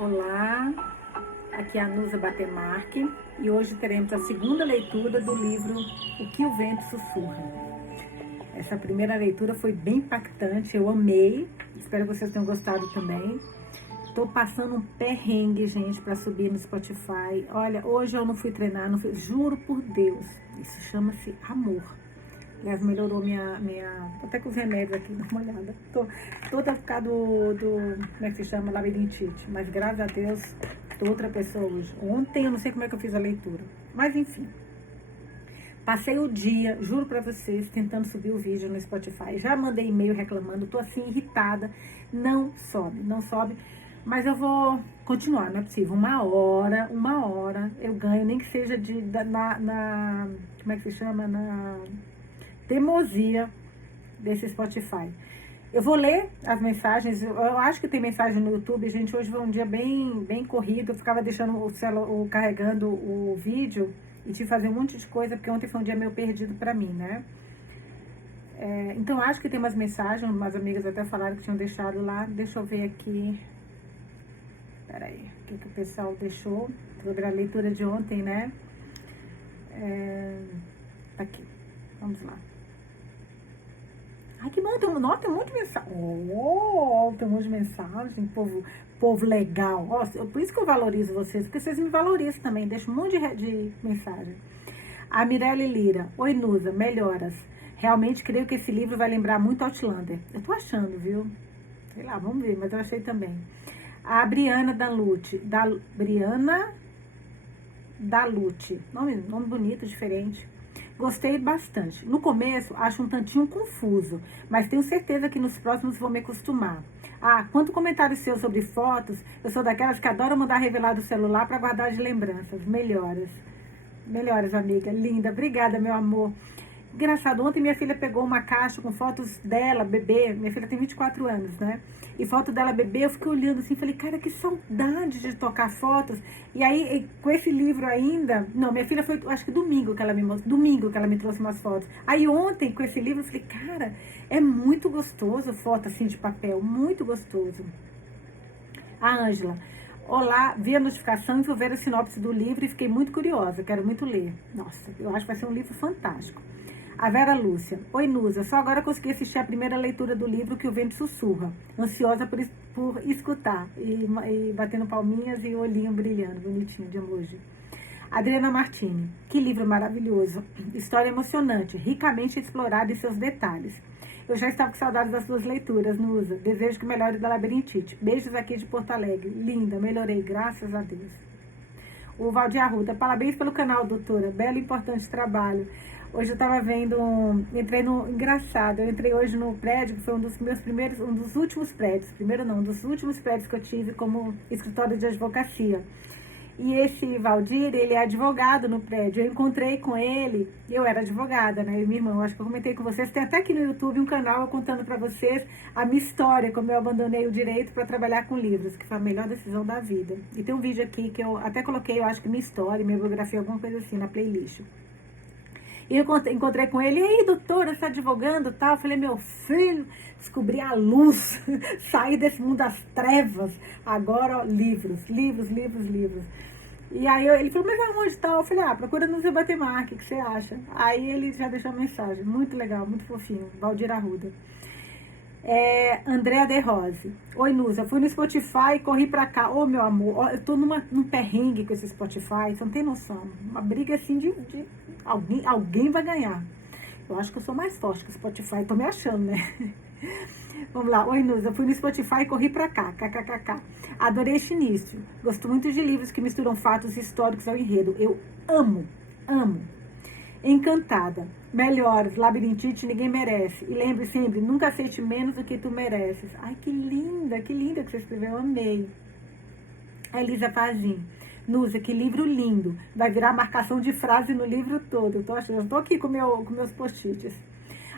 Olá, aqui é a Nusa Batemarque e hoje teremos a segunda leitura do livro O que o Vento Sussurra. Essa primeira leitura foi bem impactante, eu amei, espero que vocês tenham gostado também. Tô passando um perrengue, gente, para subir no Spotify. Olha, hoje eu não fui treinar, juro por Deus, isso chama-se amor. Aliás, melhorou até com os remédios aqui, dá uma olhada. Tô toda por causa como é que se chama, labirintite. Mas graças a Deus, tô outra pessoa hoje. Ontem eu não sei como é que eu fiz a leitura. Mas enfim. Passei o dia, juro pra vocês, tentando subir o vídeo no Spotify. Já mandei e-mail reclamando, tô assim, irritada. Não sobe. Mas eu vou continuar, não é possível. Uma hora eu ganho, nem que seja como é que se chama? Na teimosia desse Spotify. Eu vou ler as mensagens, eu acho que tem mensagem no YouTube, gente, hoje foi um dia bem corrido, eu ficava deixando carregando o vídeo e tive que fazer um monte de coisa, porque ontem foi um dia meio perdido pra mim, né? Então, eu acho que tem umas mensagens, umas amigas até falaram que tinham deixado lá, deixa eu ver aqui, peraí, o que o pessoal deixou, sobre a leitura de ontem, né? Aqui, vamos lá. Ai, que bom, tem um monte de mensagem. Tem um monte de mensagem, povo legal. Por isso que eu valorizo vocês, porque vocês me valorizam também. Deixa um monte de mensagem. A Mirelle Lira. Oi, Nusa, melhoras. Realmente creio que esse livro vai lembrar muito Outlander. Eu tô achando, viu? Sei lá, vamos ver, mas eu achei também. A Briana Dalute. Briana Dalute. Nome bonito, diferente. Gostei bastante. No começo, acho um tantinho confuso, mas tenho certeza que nos próximos vou me acostumar. Quanto comentário seu sobre fotos, eu sou daquelas que adoram mandar revelar do celular para guardar de lembranças. Melhoras, amiga. Linda. Obrigada, meu amor. Engraçado, ontem minha filha pegou uma caixa com fotos dela, bebê. Minha filha tem 24 anos, né? E foto dela, bebê, eu fiquei olhando assim, falei, cara, que saudade de tocar fotos. E aí, com esse livro ainda, não, minha filha foi, acho que domingo que ela me trouxe umas fotos. Aí ontem, com esse livro, eu falei, cara, é muito gostoso foto assim de papel, muito gostoso. A Ângela, olá, vi a notificação e vou ver a sinopse do livro e fiquei muito curiosa, quero muito ler. Nossa, eu acho que vai ser um livro fantástico. A Vera Lúcia. Oi, Nusa. Só agora consegui assistir a primeira leitura do livro Que o Vento Sussurra. Ansiosa por escutar. E batendo palminhas e olhinho brilhando. Bonitinho, de emoji. Adriana Martini. Que livro maravilhoso. História emocionante. Ricamente explorada em seus detalhes. Eu já estava com saudades das suas leituras, Nusa. Desejo que melhore da labirintite. Beijos aqui de Porto Alegre. Linda. Melhorei. Graças a Deus. O Valdir Arruda. Parabéns pelo canal, doutora. Belo e importante trabalho. Hoje eu tava vendo, engraçado, eu entrei hoje no prédio, que foi um dos últimos prédios que eu tive como escritório de advocacia. E esse Valdir, ele é advogado no prédio, eu encontrei com ele, eu era advogada, né, e minha irmã, acho que eu comentei com vocês, tem até aqui no YouTube um canal eu contando pra vocês a minha história, como eu abandonei o direito pra trabalhar com livros, que foi a melhor decisão da vida. E tem um vídeo aqui que eu até coloquei, eu acho que minha história, minha biografia, alguma coisa assim, na playlist. E eu encontrei com ele, e aí, doutora, você tá advogando e tal? Eu falei, meu filho, descobri a luz, saí desse mundo das trevas, agora, ó, livros. E aí ele falou, mas aonde tal? Eu falei, procura no Nusa Batemarque, o que você acha? Aí ele já deixou a mensagem, muito legal, muito fofinho, Valdir Arruda. Andréa De Rose. Oi, Nusa, fui no Spotify e corri pra cá. Ô, meu amor, eu tô num perrengue com esse Spotify, você não tem noção. Uma briga assim de alguém vai ganhar. Eu acho que eu sou mais forte que o Spotify, tô me achando, né? Vamos lá. Oi, Nusa, fui no Spotify e corri pra cá. KKKK. Adorei este início. Gosto muito de livros que misturam fatos históricos ao enredo. Eu amo. Encantada. Melhores, labirintite ninguém merece. E lembre sempre, nunca aceite menos do que tu mereces. Ai, que linda que você escreveu, eu amei. A Elisa Pazin. Nusa, que livro lindo. Vai virar marcação de frase no livro todo. Eu tô aqui com meus post-its.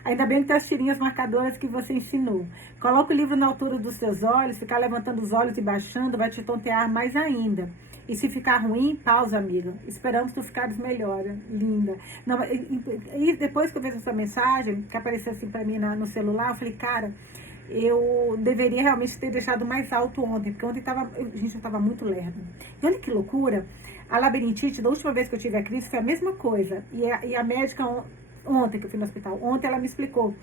Ainda bem que tem as tirinhas marcadoras que você ensinou. Coloca o livro na altura dos seus olhos, ficar levantando os olhos e baixando vai te tontear mais ainda. E se ficar ruim, pausa, amiga. Esperamos tu ficares melhor. Linda. Não, e depois que eu vejo essa mensagem, que apareceu assim pra mim no celular, eu falei, cara, eu deveria realmente ter deixado mais alto ontem, porque ontem gente, eu tava muito lerda. E olha que loucura, a labirintite, da última vez que eu tive a crise, foi a mesma coisa. E a médica, ontem que eu fui no hospital, ontem ela me explicou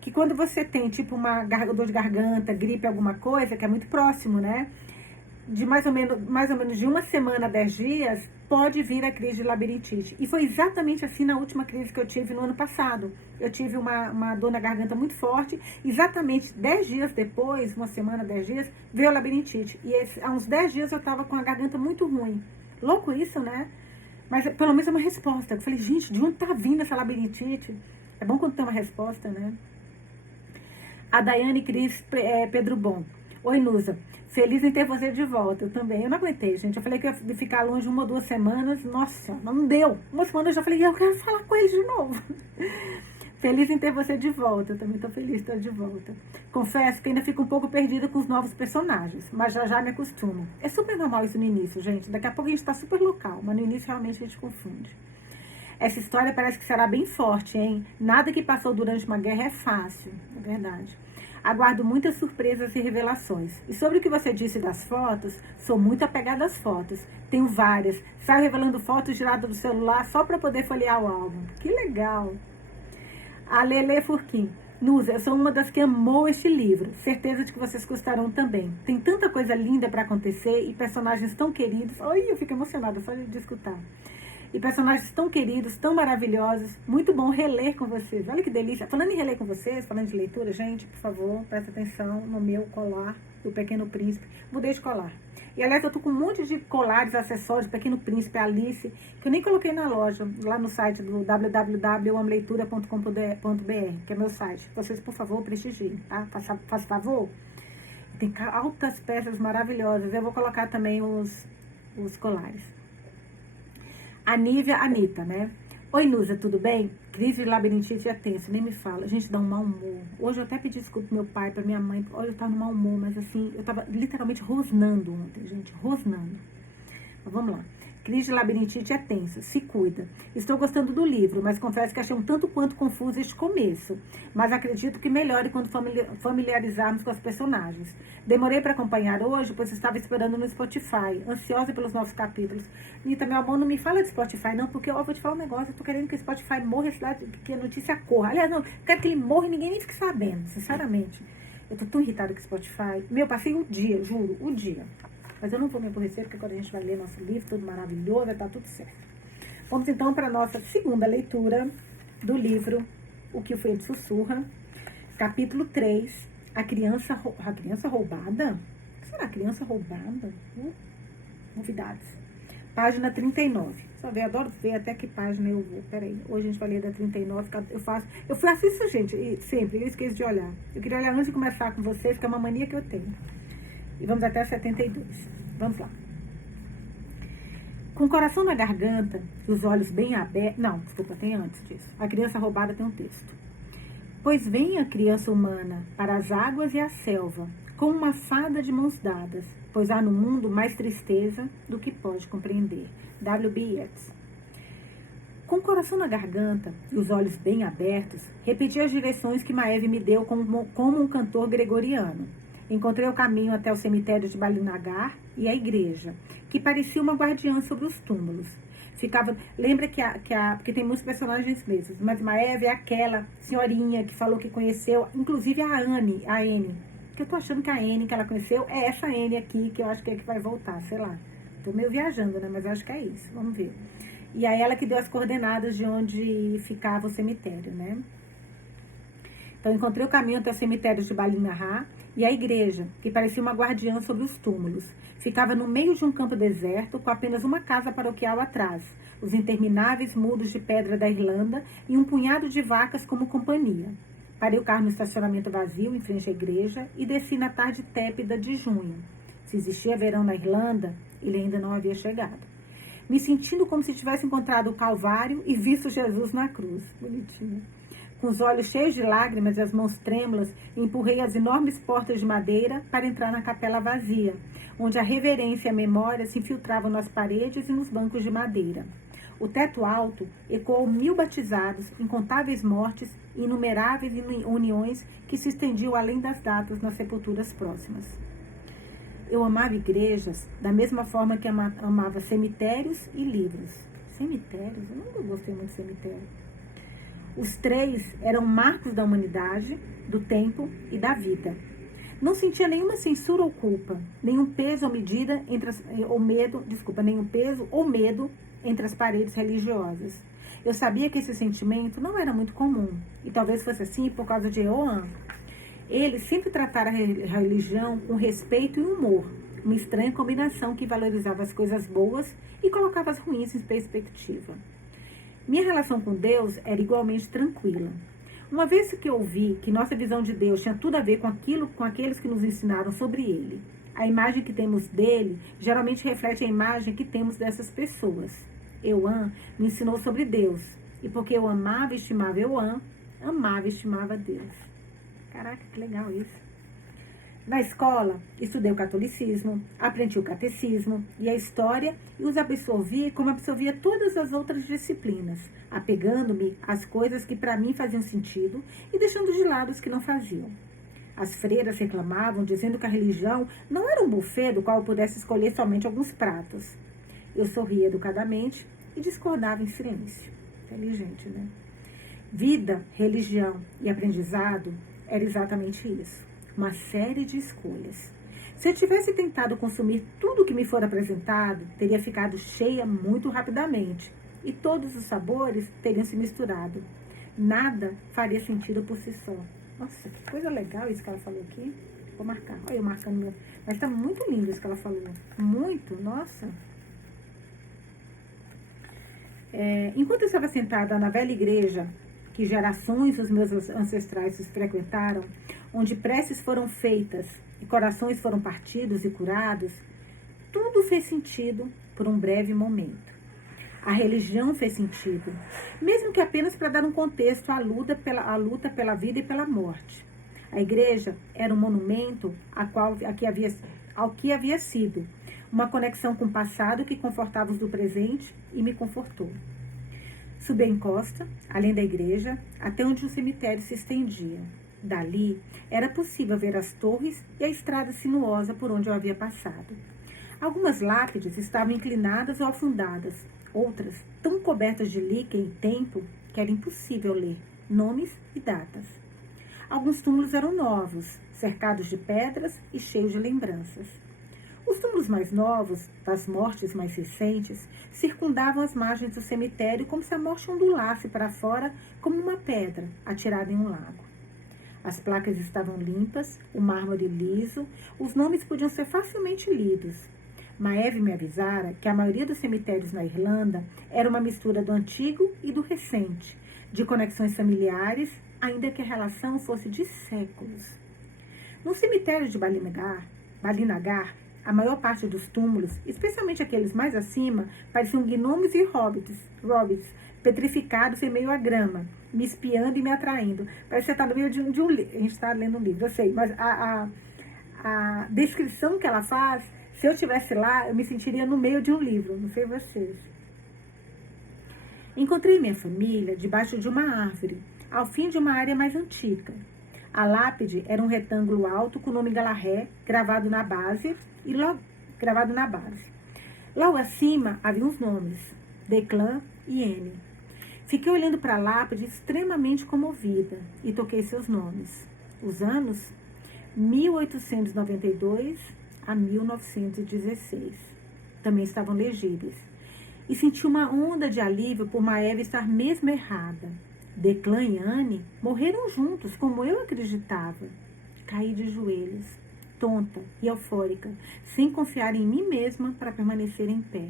que quando você tem, tipo, uma dor de garganta, gripe, alguma coisa, que é muito próximo, né? De mais ou menos de uma semana a 10 dias, pode vir a crise de labirintite. E foi exatamente assim na última crise que eu tive no ano passado. Eu tive uma dor na garganta muito forte, exatamente 10 dias depois, uma semana, 10 dias, veio a labirintite. E há uns 10 dias eu tava com a garganta muito ruim. Louco isso, né? Mas pelo menos é uma resposta. Eu falei, gente, de onde tá vindo essa labirintite? É bom quando tem uma resposta, né? A Daiane Cris Pedro Bom. Oi, Nusa. Feliz em ter você de volta. Eu também. Eu não aguentei, gente. Eu falei que ia ficar longe 1 ou 2 semanas. Nossa, não deu. Uma semana eu já falei, eu quero falar com eles de novo. Feliz em ter você de volta. Eu também tô feliz de estar de volta. Confesso que ainda fico um pouco perdida com os novos personagens, mas já me acostumo. É super normal isso no início, gente. Daqui a pouco a gente tá super local, mas no início realmente a gente confunde. Essa história parece que será bem forte, hein? Nada que passou durante uma guerra é fácil, é verdade. Aguardo muitas surpresas e revelações. E sobre o que você disse das fotos, sou muito apegada às fotos. Tenho várias. Saio revelando fotos tiradas do celular só para poder folhear o álbum. Que legal! A Lele Furquim. Nusa, eu sou uma das que amou este livro. Certeza de que vocês gostarão também. Tem tanta coisa linda para acontecer e personagens tão queridos. Ai, eu fico emocionada só de escutar. E personagens tão queridos, tão maravilhosos. Muito bom reler com vocês. Olha que delícia. Falando em reler com vocês, falando de leitura, gente, por favor, presta atenção no meu colar do Pequeno Príncipe. Mudei de colar. E, aliás, eu tô com um monte de colares, acessórios, Pequeno Príncipe, Alice, que eu nem coloquei na loja, lá no site do www.amleitura.com.br, que é meu site. Vocês, por favor, prestigiem, tá? Faça favor. Tem altas peças maravilhosas. Eu vou colocar também os colares. A Nívia Anitta, né? Oi, Nusa, tudo bem? Crise de labirintite é tenso, nem me fala. A gente dá um mau humor. Hoje eu até pedi desculpa pro meu pai, pra minha mãe. Olha, eu tava no mau humor, mas assim, eu tava literalmente rosnando ontem, gente. Rosnando. Mas vamos lá. Crise de labirintite é tenso, se cuida. Estou gostando do livro, mas confesso que achei um tanto quanto confuso este começo. Mas acredito que melhore quando familiarizarmos com os personagens. Demorei para acompanhar hoje, pois estava esperando no Spotify, ansiosa pelos novos capítulos. Nita, meu amor, não me fala de Spotify não, porque eu vou te falar um negócio, eu tô querendo que o Spotify morra, que a notícia corra. Aliás, não, eu quero que ele morra e ninguém nem fique sabendo, sinceramente. Eu tô tão irritada com o Spotify. Meu, passei o dia, juro, o dia. Mas eu não vou me aborrecer, porque agora a gente vai ler nosso livro, tudo maravilhoso, vai estar tudo certo. Vamos então para a nossa segunda leitura do livro O que o Vento Sussurra, capítulo 3, A Criança Roubada? O que será? Criança Roubada? Novidades. Página 39. Só ver, adoro ver até que página eu vou. Peraí, hoje a gente vai ler da 39, eu faço isso, gente, e sempre, eu esqueço de olhar. Eu queria olhar antes de começar com vocês, que é uma mania que eu tenho. E vamos até 72. Vamos lá. Com o coração na garganta, os olhos bem abertos... Não, desculpa, tem antes disso. A criança roubada tem um texto. Pois vem a criança humana para as águas e a selva, como uma fada de mãos dadas, pois há no mundo mais tristeza do que pode compreender. W.B. Yeats. Com o coração na garganta e os olhos bem abertos, repeti as direções que Maeve me deu como um cantor gregoriano. Encontrei o caminho até o cemitério de Balinagar e a igreja, que parecia uma guardiã sobre os túmulos. Lembra que tem muitos personagens mesmos, mas Maeve é aquela senhorinha que falou que conheceu, inclusive a Anne, que eu tô achando que a Anne que ela conheceu é essa Anne aqui, que eu acho que é que vai voltar, sei lá. Tô meio viajando, né, mas eu acho que é isso, vamos ver. E aí ela que deu as coordenadas de onde ficava o cemitério, né. Então encontrei o caminho até o cemitério de Balinagar e a igreja, que parecia uma guardiã sobre os túmulos. Ficava no meio de um campo deserto, com apenas uma casa paroquial atrás, os intermináveis muros de pedra da Irlanda e um punhado de vacas como companhia. Parei o carro no estacionamento vazio, em frente à igreja, e desci na tarde tépida de junho. Se existia verão na Irlanda, ele ainda não havia chegado. Me sentindo como se tivesse encontrado o Calvário e visto Jesus na cruz. Bonitinho. Com os olhos cheios de lágrimas e as mãos trêmulas, empurrei as enormes portas de madeira para entrar na capela vazia, onde a reverência e a memória se infiltravam nas paredes e nos bancos de madeira. O teto alto ecoou 1000 batizados, incontáveis mortes e inumeráveis uniões que se estendiam além das datas nas sepulturas próximas. Eu amava igrejas da mesma forma que amava cemitérios e livros. Cemitérios? Eu nunca gostei muito de cemitério. Os 3 eram marcos da humanidade, do tempo e da vida. Não sentia nenhuma censura ou culpa, nenhum peso ou medida nenhum peso ou medo entre as paredes religiosas. Eu sabia que esse sentimento não era muito comum, e talvez fosse assim por causa de Eoan. Ele sempre tratara a religião com respeito e humor, uma estranha combinação que valorizava as coisas boas e colocava as ruins em perspectiva. Minha relação com Deus era igualmente tranquila. Uma vez que eu ouvi que nossa visão de Deus tinha tudo a ver com aqueles que nos ensinaram sobre Ele, a imagem que temos dele geralmente reflete a imagem que temos dessas pessoas. Eoan me ensinou sobre Deus, e porque eu amava e estimava Eoan, amava e estimava Deus. Caraca, que legal isso. Na escola, estudei o catolicismo, aprendi o catecismo e a história e os absorvi como absorvia todas as outras disciplinas, apegando-me às coisas que para mim faziam sentido e deixando de lado os que não faziam. As freiras reclamavam, dizendo que a religião não era um buffet do qual eu pudesse escolher somente alguns pratos. Eu sorria educadamente e discordava em silêncio. Inteligente, né? Vida, religião e aprendizado era exatamente isso. Uma série de escolhas. Se eu tivesse tentado consumir tudo o que me for apresentado, teria ficado cheia muito rapidamente e todos os sabores teriam se misturado. Nada faria sentido por si só. Nossa, que coisa legal isso que ela falou aqui. Vou marcar. Olha eu marcando meu. Mas tá muito lindo isso que ela falou. Muito, nossa. Enquanto eu estava sentada na velha igreja, que gerações dos meus ancestrais frequentaram, onde preces foram feitas e corações foram partidos e curados, tudo fez sentido por um breve momento. A religião fez sentido, mesmo que apenas para dar um contexto à luta pela vida e pela morte. A igreja era um monumento ao que havia sido, uma conexão com o passado que confortava os do presente e me confortou. Subi a encosta, além da igreja, até onde o cemitério se estendia. Dali, era possível ver as torres e a estrada sinuosa por onde eu havia passado. Algumas lápides estavam inclinadas ou afundadas, outras tão cobertas de líquen e tempo que era impossível ler nomes e datas. Alguns túmulos eram novos, cercados de pedras e cheios de lembranças. Os túmulos mais novos, das mortes mais recentes, circundavam as margens do cemitério como se a morte ondulasse para fora como uma pedra atirada em um lago. As placas estavam limpas, o mármore liso, os nomes podiam ser facilmente lidos. Maeve me avisara que a maioria dos cemitérios na Irlanda era uma mistura do antigo e do recente, de conexões familiares, ainda que a relação fosse de séculos. No cemitério de Balinagar, a maior parte dos túmulos, especialmente aqueles mais acima, pareciam gnomos e hobbits, petrificados em meio à grama, me espiando e me atraindo. Parece que você está no meio de um livro. A gente está lendo um livro, eu sei, mas a descrição que ela faz, se eu estivesse lá, eu me sentiria no meio de um livro, não sei vocês. Encontrei minha família debaixo de uma árvore, ao fim de uma área mais antiga. A lápide era um retângulo alto com o nome Galarré gravado na base. Logo acima havia uns nomes, Declan e N. Fiquei olhando para a lápide extremamente comovida e toquei seus nomes. Os anos, 1892 a 1916, também estavam legíveis. E senti uma onda de alívio por Maeve estar mesmo errada. Declan e Anne morreram juntos, como eu acreditava. Caí de joelhos, tonta e eufórica, sem confiar em mim mesma para permanecer em pé.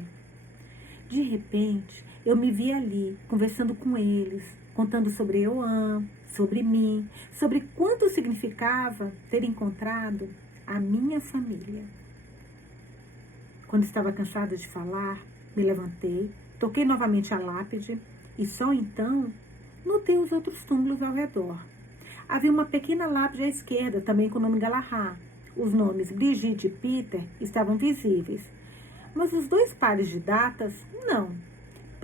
De repente, eu me vi ali, conversando com eles, contando sobre Eoan, sobre mim, sobre quanto significava ter encontrado a minha família. Quando estava cansada de falar, me levantei, toquei novamente a lápide e só então notei os outros túmulos ao redor. Havia uma pequena lápide à esquerda, também com o nome Galahad. Os nomes Brigitte e Peter estavam visíveis, mas os dois pares de datas, não.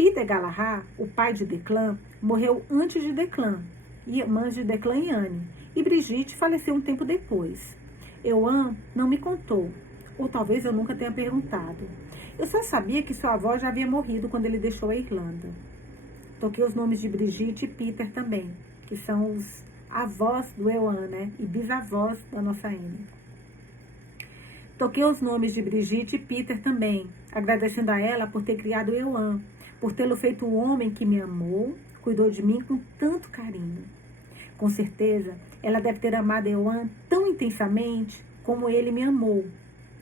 Peter Galahad, o pai de Declan, morreu antes de Declan, irmã de Declan e Anne, e Brigitte faleceu um tempo depois. Eoan não me contou, ou talvez eu nunca tenha perguntado. Eu só sabia que sua avó já havia morrido quando ele deixou a Irlanda. Toquei os nomes de Brigitte e Peter também, que são os avós do Eoan, né? E bisavós da nossa Anne. Toquei os nomes de Brigitte e Peter também, agradecendo a ela por ter criado Eoan, por tê-lo feito o homem que me amou, cuidou de mim com tanto carinho. Com certeza, ela deve ter amado Eoan tão intensamente como ele me amou.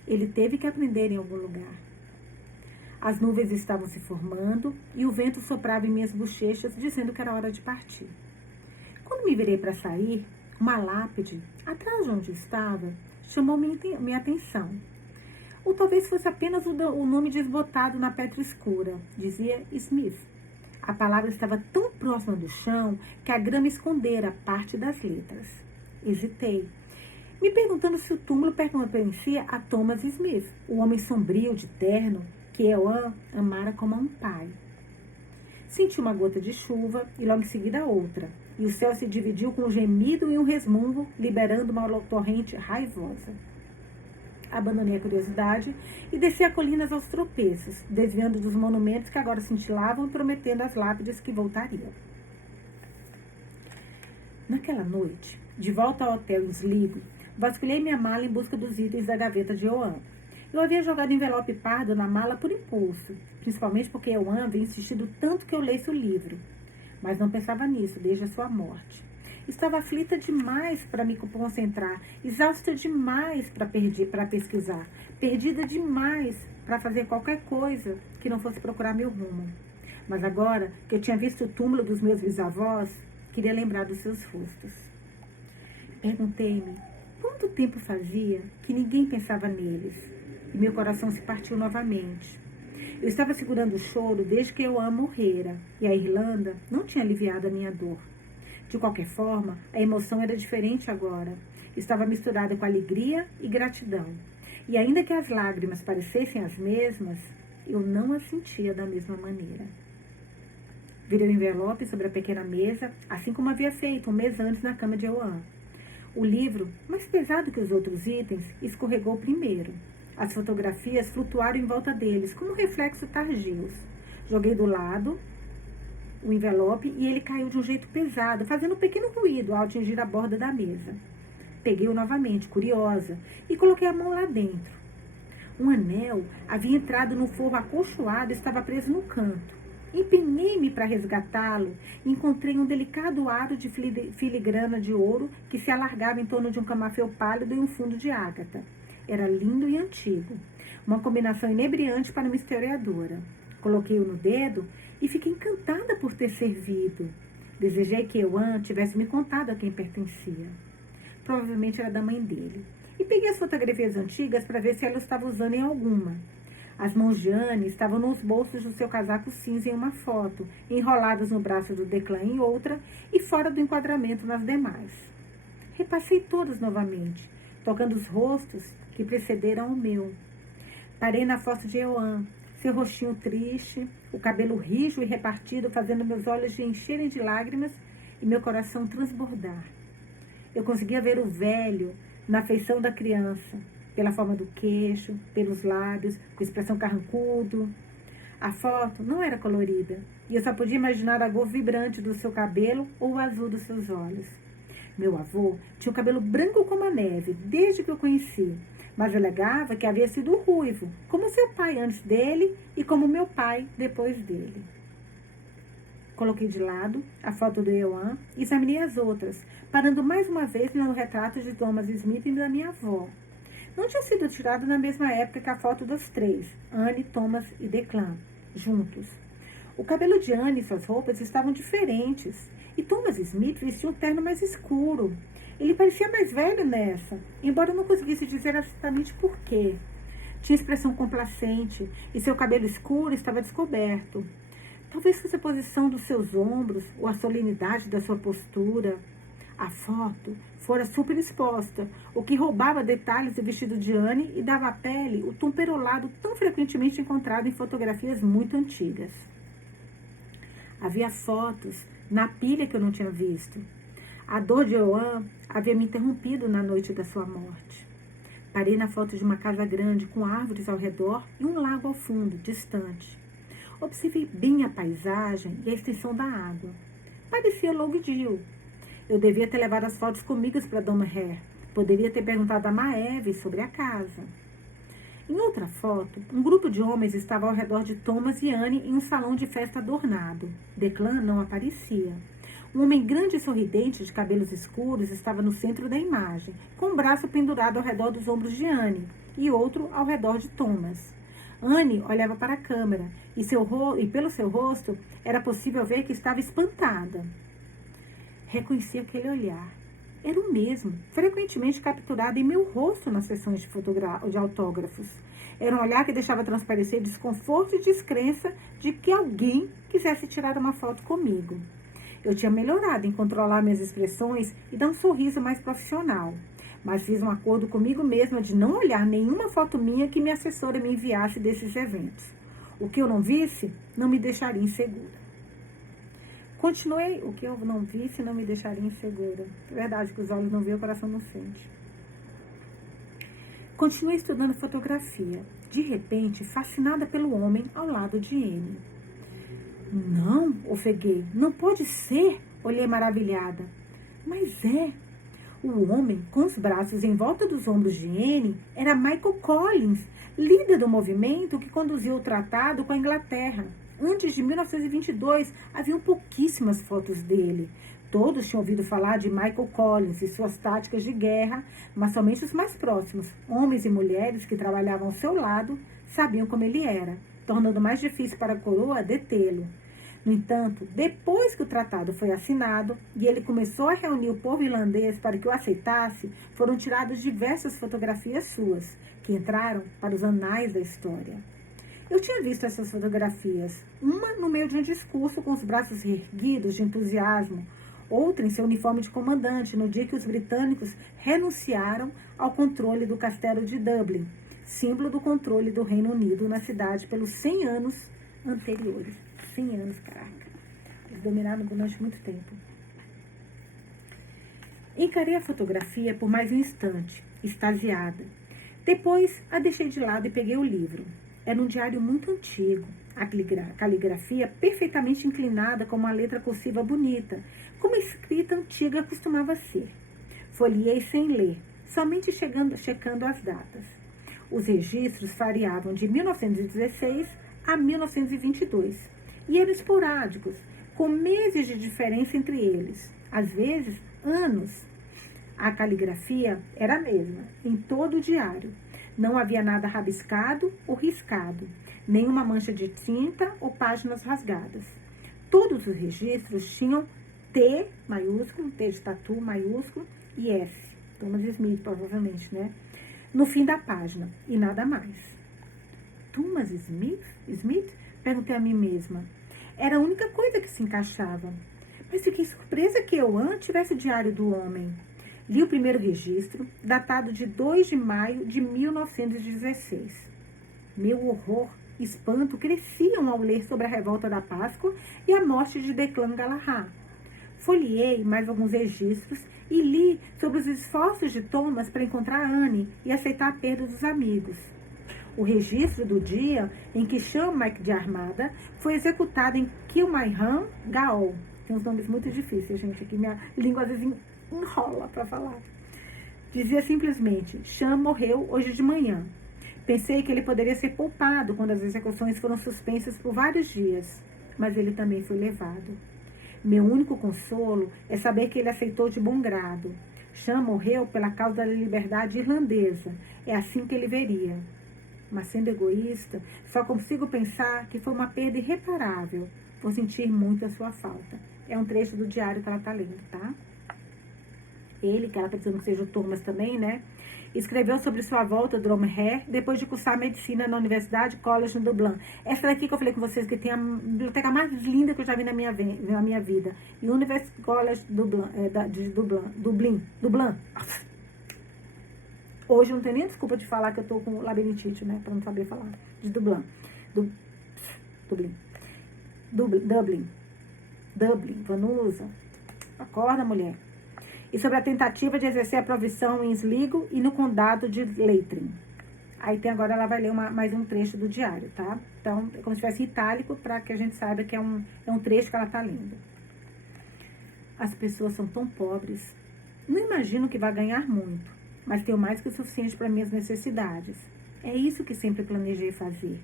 Ele teve que aprender em algum lugar. As nuvens estavam se formando e o vento soprava em minhas bochechas, dizendo que era hora de partir. Quando me virei para sair, uma lápide, atrás de onde estava, chamou minha atenção. Ou talvez fosse apenas o nome desbotado na pedra escura. Dizia Smith. A palavra estava tão próxima do chão que a grama escondera parte das letras. Hesitei, me perguntando se o túmulo pertencia a Thomas Smith, o homem sombrio de terno que Eoan amara como a um pai. Senti uma gota de chuva e logo em seguida outra, e o céu se dividiu com um gemido e um resmungo, liberando uma torrente raivosa. Abandonei a curiosidade e desci a colinas aos tropeços, desviando dos monumentos que agora cintilavam e prometendo as lápides que voltariam. Naquela noite, de volta ao hotel em Sligo, vasculhei minha mala em busca dos itens da gaveta de Eoan. Eu havia jogado envelope pardo na mala por impulso, principalmente porque Eoan havia insistido tanto que eu lesse o livro. Mas não pensava nisso desde a sua morte. Estava aflita demais para me concentrar, exausta demais para pesquisar, perdida demais para fazer qualquer coisa que não fosse procurar meu rumo. Mas agora que eu tinha visto o túmulo dos meus bisavós, queria lembrar dos seus rostos. Perguntei-me quanto tempo fazia que ninguém pensava neles, e meu coração se partiu novamente. Eu estava segurando o choro desde que Eoan morrera, e a Irlanda não tinha aliviado a minha dor. De qualquer forma, a emoção era diferente agora. Estava misturada com alegria e gratidão. E ainda que as lágrimas parecessem as mesmas, eu não as sentia da mesma maneira. Virei o envelope sobre a pequena mesa, assim como havia feito um mês antes na cama de Eoan. O livro, mais pesado que os outros itens, escorregou primeiro. As fotografias flutuaram em volta deles, como reflexos tardios. Joguei do lado o envelope e ele caiu de um jeito pesado, fazendo um pequeno ruído ao atingir a borda da mesa. Peguei-o novamente, curiosa, e coloquei a mão lá dentro. Um anel havia entrado no forro acolchoado e estava preso no canto. Empenhei-me para resgatá-lo e encontrei um delicado aro de filigrana de ouro que se alargava em torno de um camafeu pálido e um fundo de ágata. Era lindo e antigo, uma combinação inebriante para uma historiadora. Coloquei-o no dedo e fiquei encantada por ter servido. Desejei que Eoan tivesse me contado a quem pertencia. Provavelmente era da mãe dele. E peguei as fotografias antigas para ver se ela estava usando em alguma. As mãos de Anne estavam nos bolsos do seu casaco cinza em uma foto, enroladas no braço do Declan em outra e fora do enquadramento nas demais. Repassei todas novamente, tocando os rostos que precederam o meu. Parei na foto de Eoan, seu rostinho triste, o cabelo rijo e repartido, fazendo meus olhos se encherem de lágrimas e meu coração transbordar. Eu conseguia ver o velho na feição da criança, pela forma do queixo, pelos lábios, com expressão carrancudo. A foto não era colorida, e eu só podia imaginar a cor vibrante do seu cabelo ou o azul dos seus olhos. Meu avô tinha o cabelo branco como a neve, desde que eu conheci, mas alegava que havia sido ruivo, como seu pai antes dele e como meu pai depois dele. Coloquei de lado a foto do Eoan e examinei as outras, parando mais uma vez no retrato de Thomas Smith e da minha avó. Não tinha sido tirado na mesma época que a foto dos três, Anne, Thomas e Declan, juntos. O cabelo de Anne e suas roupas estavam diferentes, e Thomas Smith vestia um terno mais escuro. Ele parecia mais velho nessa, embora eu não conseguisse dizer absolutamente por quê. Tinha expressão complacente, e seu cabelo escuro estava descoberto. Talvez fosse a posição dos seus ombros, ou a solenidade da sua postura. A foto fora super exposta, o que roubava detalhes do vestido de Anne e dava à pele o tom perolado tão frequentemente encontrado em fotografias muito antigas. Havia fotos na pilha que eu não tinha visto. A dor de Joan havia me interrompido na noite da sua morte. Parei na foto de uma casa grande com árvores ao redor e um lago ao fundo, distante. Observei bem a paisagem e a extensão da água. Parecia Lough Gill. Eu devia ter levado as fotos comigo para Domremy. Poderia ter perguntado a Maeve sobre a casa. Em outra foto, um grupo de homens estava ao redor de Thomas e Anne em um salão de festa adornado. Declan não aparecia. Um homem grande e sorridente, de cabelos escuros, estava no centro da imagem, com um braço pendurado ao redor dos ombros de Anne e outro ao redor de Thomas. Anne olhava para a câmera e pelo seu rosto era possível ver que estava espantada. Reconheci aquele olhar. Era o mesmo, frequentemente capturado em meu rosto nas sessões de autógrafos. Era um olhar que deixava transparecer desconforto e descrença de que alguém quisesse tirar uma foto comigo. Eu tinha melhorado em controlar minhas expressões e dar um sorriso mais profissional, mas fiz um acordo comigo mesma de não olhar nenhuma foto minha que minha assessora me enviasse desses eventos. O que eu não visse não me deixaria insegura. Continuei, o que eu não visse não me deixaria insegura. É verdade que os olhos não veem, o coração não sente. Continuei estudando fotografia, de repente fascinada pelo homem ao lado de Anne. Não, ofeguei, não pode ser, olhei maravilhada. Mas é. O homem, com os braços em volta dos ombros de Anne, era Michael Collins, líder do movimento que conduziu o tratado com a Inglaterra. Antes de 1922, haviam pouquíssimas fotos dele. Todos tinham ouvido falar de Michael Collins e suas táticas de guerra, mas somente os mais próximos, homens e mulheres que trabalhavam ao seu lado, sabiam como ele era, tornando mais difícil para a coroa detê-lo. No entanto, depois que o tratado foi assinado e ele começou a reunir o povo irlandês para que o aceitasse, foram tiradas diversas fotografias suas, que entraram para os anais da história. Eu tinha visto essas fotografias, uma no meio de um discurso com os braços erguidos de entusiasmo, outra em seu uniforme de comandante, no dia que os britânicos renunciaram ao controle do castelo de Dublin, símbolo do controle do Reino Unido na cidade pelos 100 anos anteriores. 100 anos, caraca. Eles dominaram durante muito tempo. Encarei a fotografia por mais um instante, extasiada. Depois, a deixei de lado e peguei o livro. Era um diário muito antigo, a caligrafia perfeitamente inclinada com uma letra cursiva bonita, como a escrita antiga costumava ser. Folheei sem ler, somente checando as datas. Os registros variavam de 1916 a 1922 e eram esporádicos, com meses de diferença entre eles, às vezes anos. A caligrafia era a mesma em todo o diário. Não havia nada rabiscado ou riscado, nenhuma mancha de tinta ou páginas rasgadas. Todos os registros tinham T maiúsculo, T de tatu maiúsculo e S, Thomas Smith provavelmente, né? No fim da página, e nada mais. Thomas Smith? Perguntei a mim mesma. Era a única coisa que se encaixava. Mas fiquei surpresa que Joan tivesse o diário do homem. Li o primeiro registro, datado de 2 de maio de 1916. Meu horror e espanto cresciam ao ler sobre a revolta da Páscoa e a morte de Declan Galahad. Folheei mais alguns registros e li sobre os esforços de Thomas para encontrar Anne e aceitar a perda dos amigos. O registro do dia em que Sean-Mac de Armada foi executado em Kilmainham Gaol. Tem uns nomes muito difíceis, gente, aqui minha língua às vezes enrola para falar. Dizia simplesmente, Sean morreu hoje de manhã. Pensei que ele poderia ser poupado quando as execuções foram suspensas por vários dias, mas ele também foi levado. Meu único consolo é saber que ele aceitou de bom grado. Sean morreu pela causa da liberdade irlandesa. É assim que ele veria. Mas sendo egoísta, só consigo pensar que foi uma perda irreparável. Vou sentir muito a sua falta. É um trecho do diário que ela está lendo, tá? Ele, que ela precisa que seja o Thomas também, né? Escreveu sobre sua volta do Domremy depois de cursar medicina na Universidade College em Dublin. Essa daqui que eu falei com vocês, que tem a biblioteca mais linda que eu já vi na minha vida. University College de Dublin. Hoje não tem nem desculpa de falar que eu tô com labirintite, né? Pra não saber falar. De Dublin. Dublin, Vanusa. Acorda, mulher. E sobre a tentativa de exercer a provisão em Sligo e no condado de Leitrim. Aí tem agora, ela vai ler mais um trecho do diário, tá? Então, é como se tivesse itálico, para que a gente saiba que é um trecho que ela tá lendo. As pessoas são tão pobres. Não imagino que vai ganhar muito, mas tenho mais que o suficiente para minhas necessidades. É isso que sempre planejei fazer.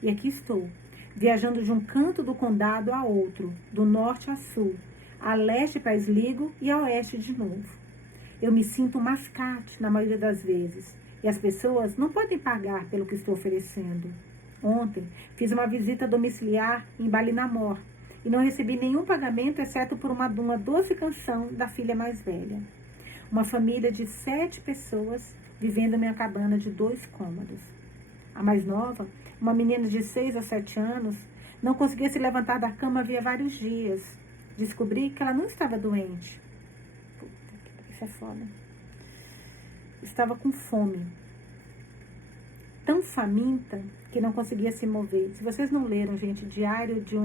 E aqui estou, viajando de um canto do condado a outro, do norte a sul, a leste para Sligo e a oeste de novo. Eu me sinto um mascate na maioria das vezes, e as pessoas não podem pagar pelo que estou oferecendo. Ontem, fiz uma visita domiciliar em Ballinamore, e não recebi nenhum pagamento, exceto por uma doce canção da filha mais velha. Uma família de 7 pessoas vivendo em minha cabana de 2 cômodos. A mais nova, uma menina de 6 a 7 anos, não conseguia se levantar da cama havia vários dias. Descobri que ela não estava doente. Puta, isso é foda. Estava com fome. Tão faminta que não conseguia se mover. Se vocês não leram, gente, Diário de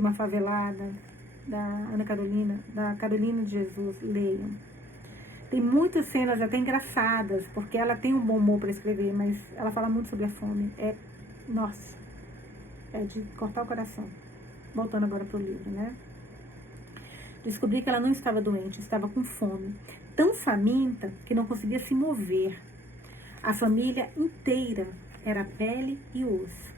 uma Favelada, da Ana Carolina, da Carolina de Jesus, leiam. Tem muitas cenas até engraçadas, porque ela tem um bom humor para escrever, mas ela fala muito sobre a fome. Nossa, é de cortar o coração. Voltando agora pro livro, né? Descobri que ela não estava doente, estava com fome. Tão faminta que não conseguia se mover. A família inteira era pele e osso.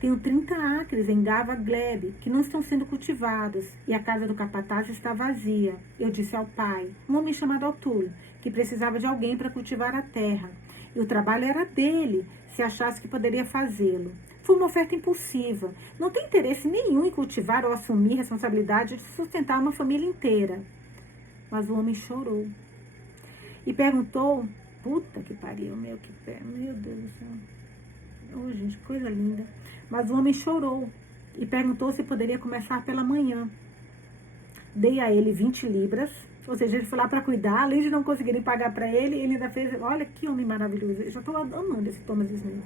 Tenho 30 acres em Gava Glebe, que não estão sendo cultivados, e a casa do capataz está vazia. Eu disse ao pai, um homem chamado O'Toole, que precisava de alguém para cultivar a terra. E o trabalho era dele, se achasse que poderia fazê-lo. Foi uma oferta impulsiva. Não tem interesse nenhum em cultivar ou assumir a responsabilidade de sustentar uma família inteira. Mas o homem chorou. E perguntou, puta que pariu, meu Deus do céu. Oh, gente, coisa linda. Mas o homem chorou e perguntou se poderia começar pela manhã. Dei a ele 20 libras, ou seja, ele foi lá para cuidar, além de não conseguirem pagar para ele, ele ainda fez, olha que homem maravilhoso, eu já estou amando esse Thomas Smith.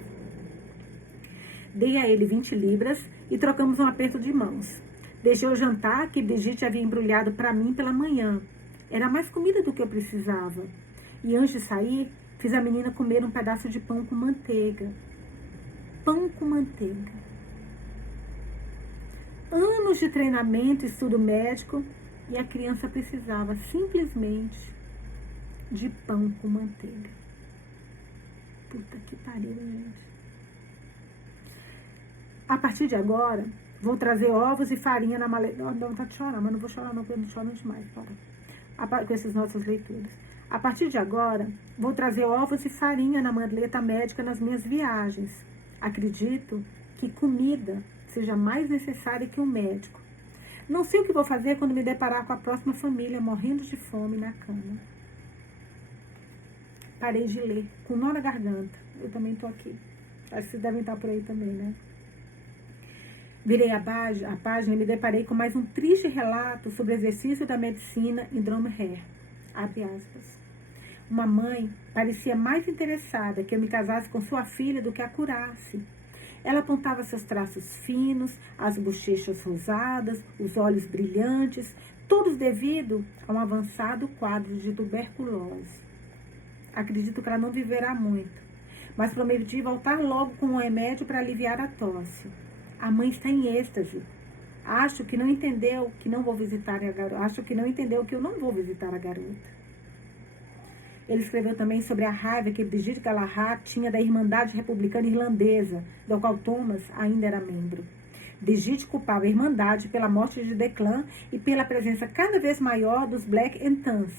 Dei a ele 20 libras e trocamos um aperto de mãos. Deixei o jantar que Brigitte havia embrulhado para mim pela manhã. Era mais comida do que eu precisava. E antes de sair, fiz a menina comer um pedaço de pão com manteiga. Pão com manteiga. Anos de treinamento, estudo médico, e a criança precisava simplesmente de pão com manteiga. Puta que pariu, gente. A partir de agora, vou trazer ovos e farinha na maleta. Não, tá de chorar, mas não vou chorar não, porque eu não choro demais, para. Com essas nossas leituras. A partir de agora, vou trazer ovos e farinha na maleta médica nas minhas viagens. Acredito que comida seja mais necessária que um médico. Não sei o que vou fazer quando me deparar com a próxima família morrendo de fome na cama. Parei de ler, com nó na garganta. Eu também tô aqui. Acho que vocês devem estar por aí também, né? Virei a página e me deparei com mais um triste relato sobre o exercício da medicina em Dromhere. Abre aspas. Uma mãe parecia mais interessada que eu me casasse com sua filha do que a curasse. Ela apontava seus traços finos, as bochechas rosadas, os olhos brilhantes, todos devido a um avançado quadro de tuberculose. Acredito que ela não viverá muito, mas prometi voltar logo com um remédio para aliviar a tosse. A mãe está em êxtase. Acho que não entendeu que não vou visitar a garota. Acho que não entendeu que eu não vou visitar a garota. Ele escreveu também sobre a raiva que Brigitte Galahad tinha da Irmandade Republicana Irlandesa, do qual Thomas ainda era membro. Brigitte culpava a Irmandade pela morte de Declan e pela presença cada vez maior dos Black and Tans,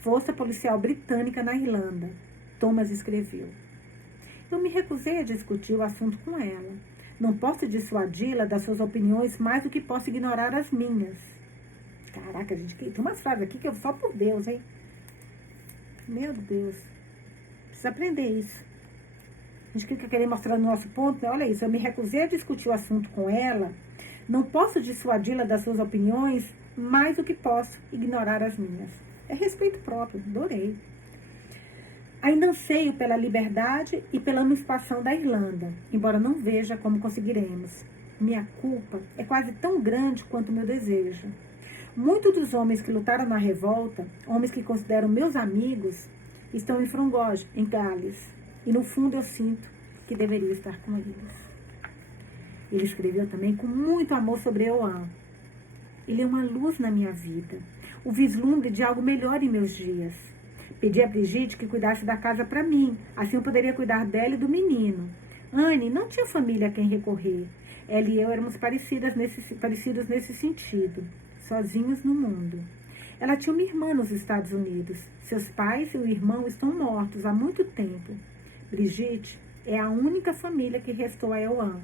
força policial britânica na Irlanda. Thomas escreveu. Eu me recusei a discutir o assunto com ela. Não posso dissuadi-la das suas opiniões mais do que posso ignorar as minhas. Caraca, gente, tem umas frases aqui que eu só por Deus, hein? Meu Deus. Precisa aprender isso. A gente fica querendo mostrar no nosso ponto, né? Olha isso, eu me recusei a discutir o assunto com ela. Não posso dissuadi-la das suas opiniões mais do que posso ignorar as minhas. É respeito próprio, adorei. Ainda anseio pela liberdade e pela emancipação da Irlanda, embora não veja como conseguiremos. Minha culpa é quase tão grande quanto o meu desejo. Muitos dos homens que lutaram na revolta, homens que considero meus amigos, estão em Frongós, em Gales. E no fundo eu sinto que deveria estar com eles. Ele escreveu também com muito amor sobre Ioan. Ele é uma luz na minha vida, o vislumbre de algo melhor em meus dias. Pedi a Brigitte que cuidasse da casa para mim, assim eu poderia cuidar dela e do menino. Anne não tinha família a quem recorrer. Ela e eu éramos parecidos nesse sentido, sozinhos no mundo. Ela tinha uma irmã nos Estados Unidos. Seus pais e o irmão estão mortos há muito tempo. Brigitte é a única família que restou a Ioan.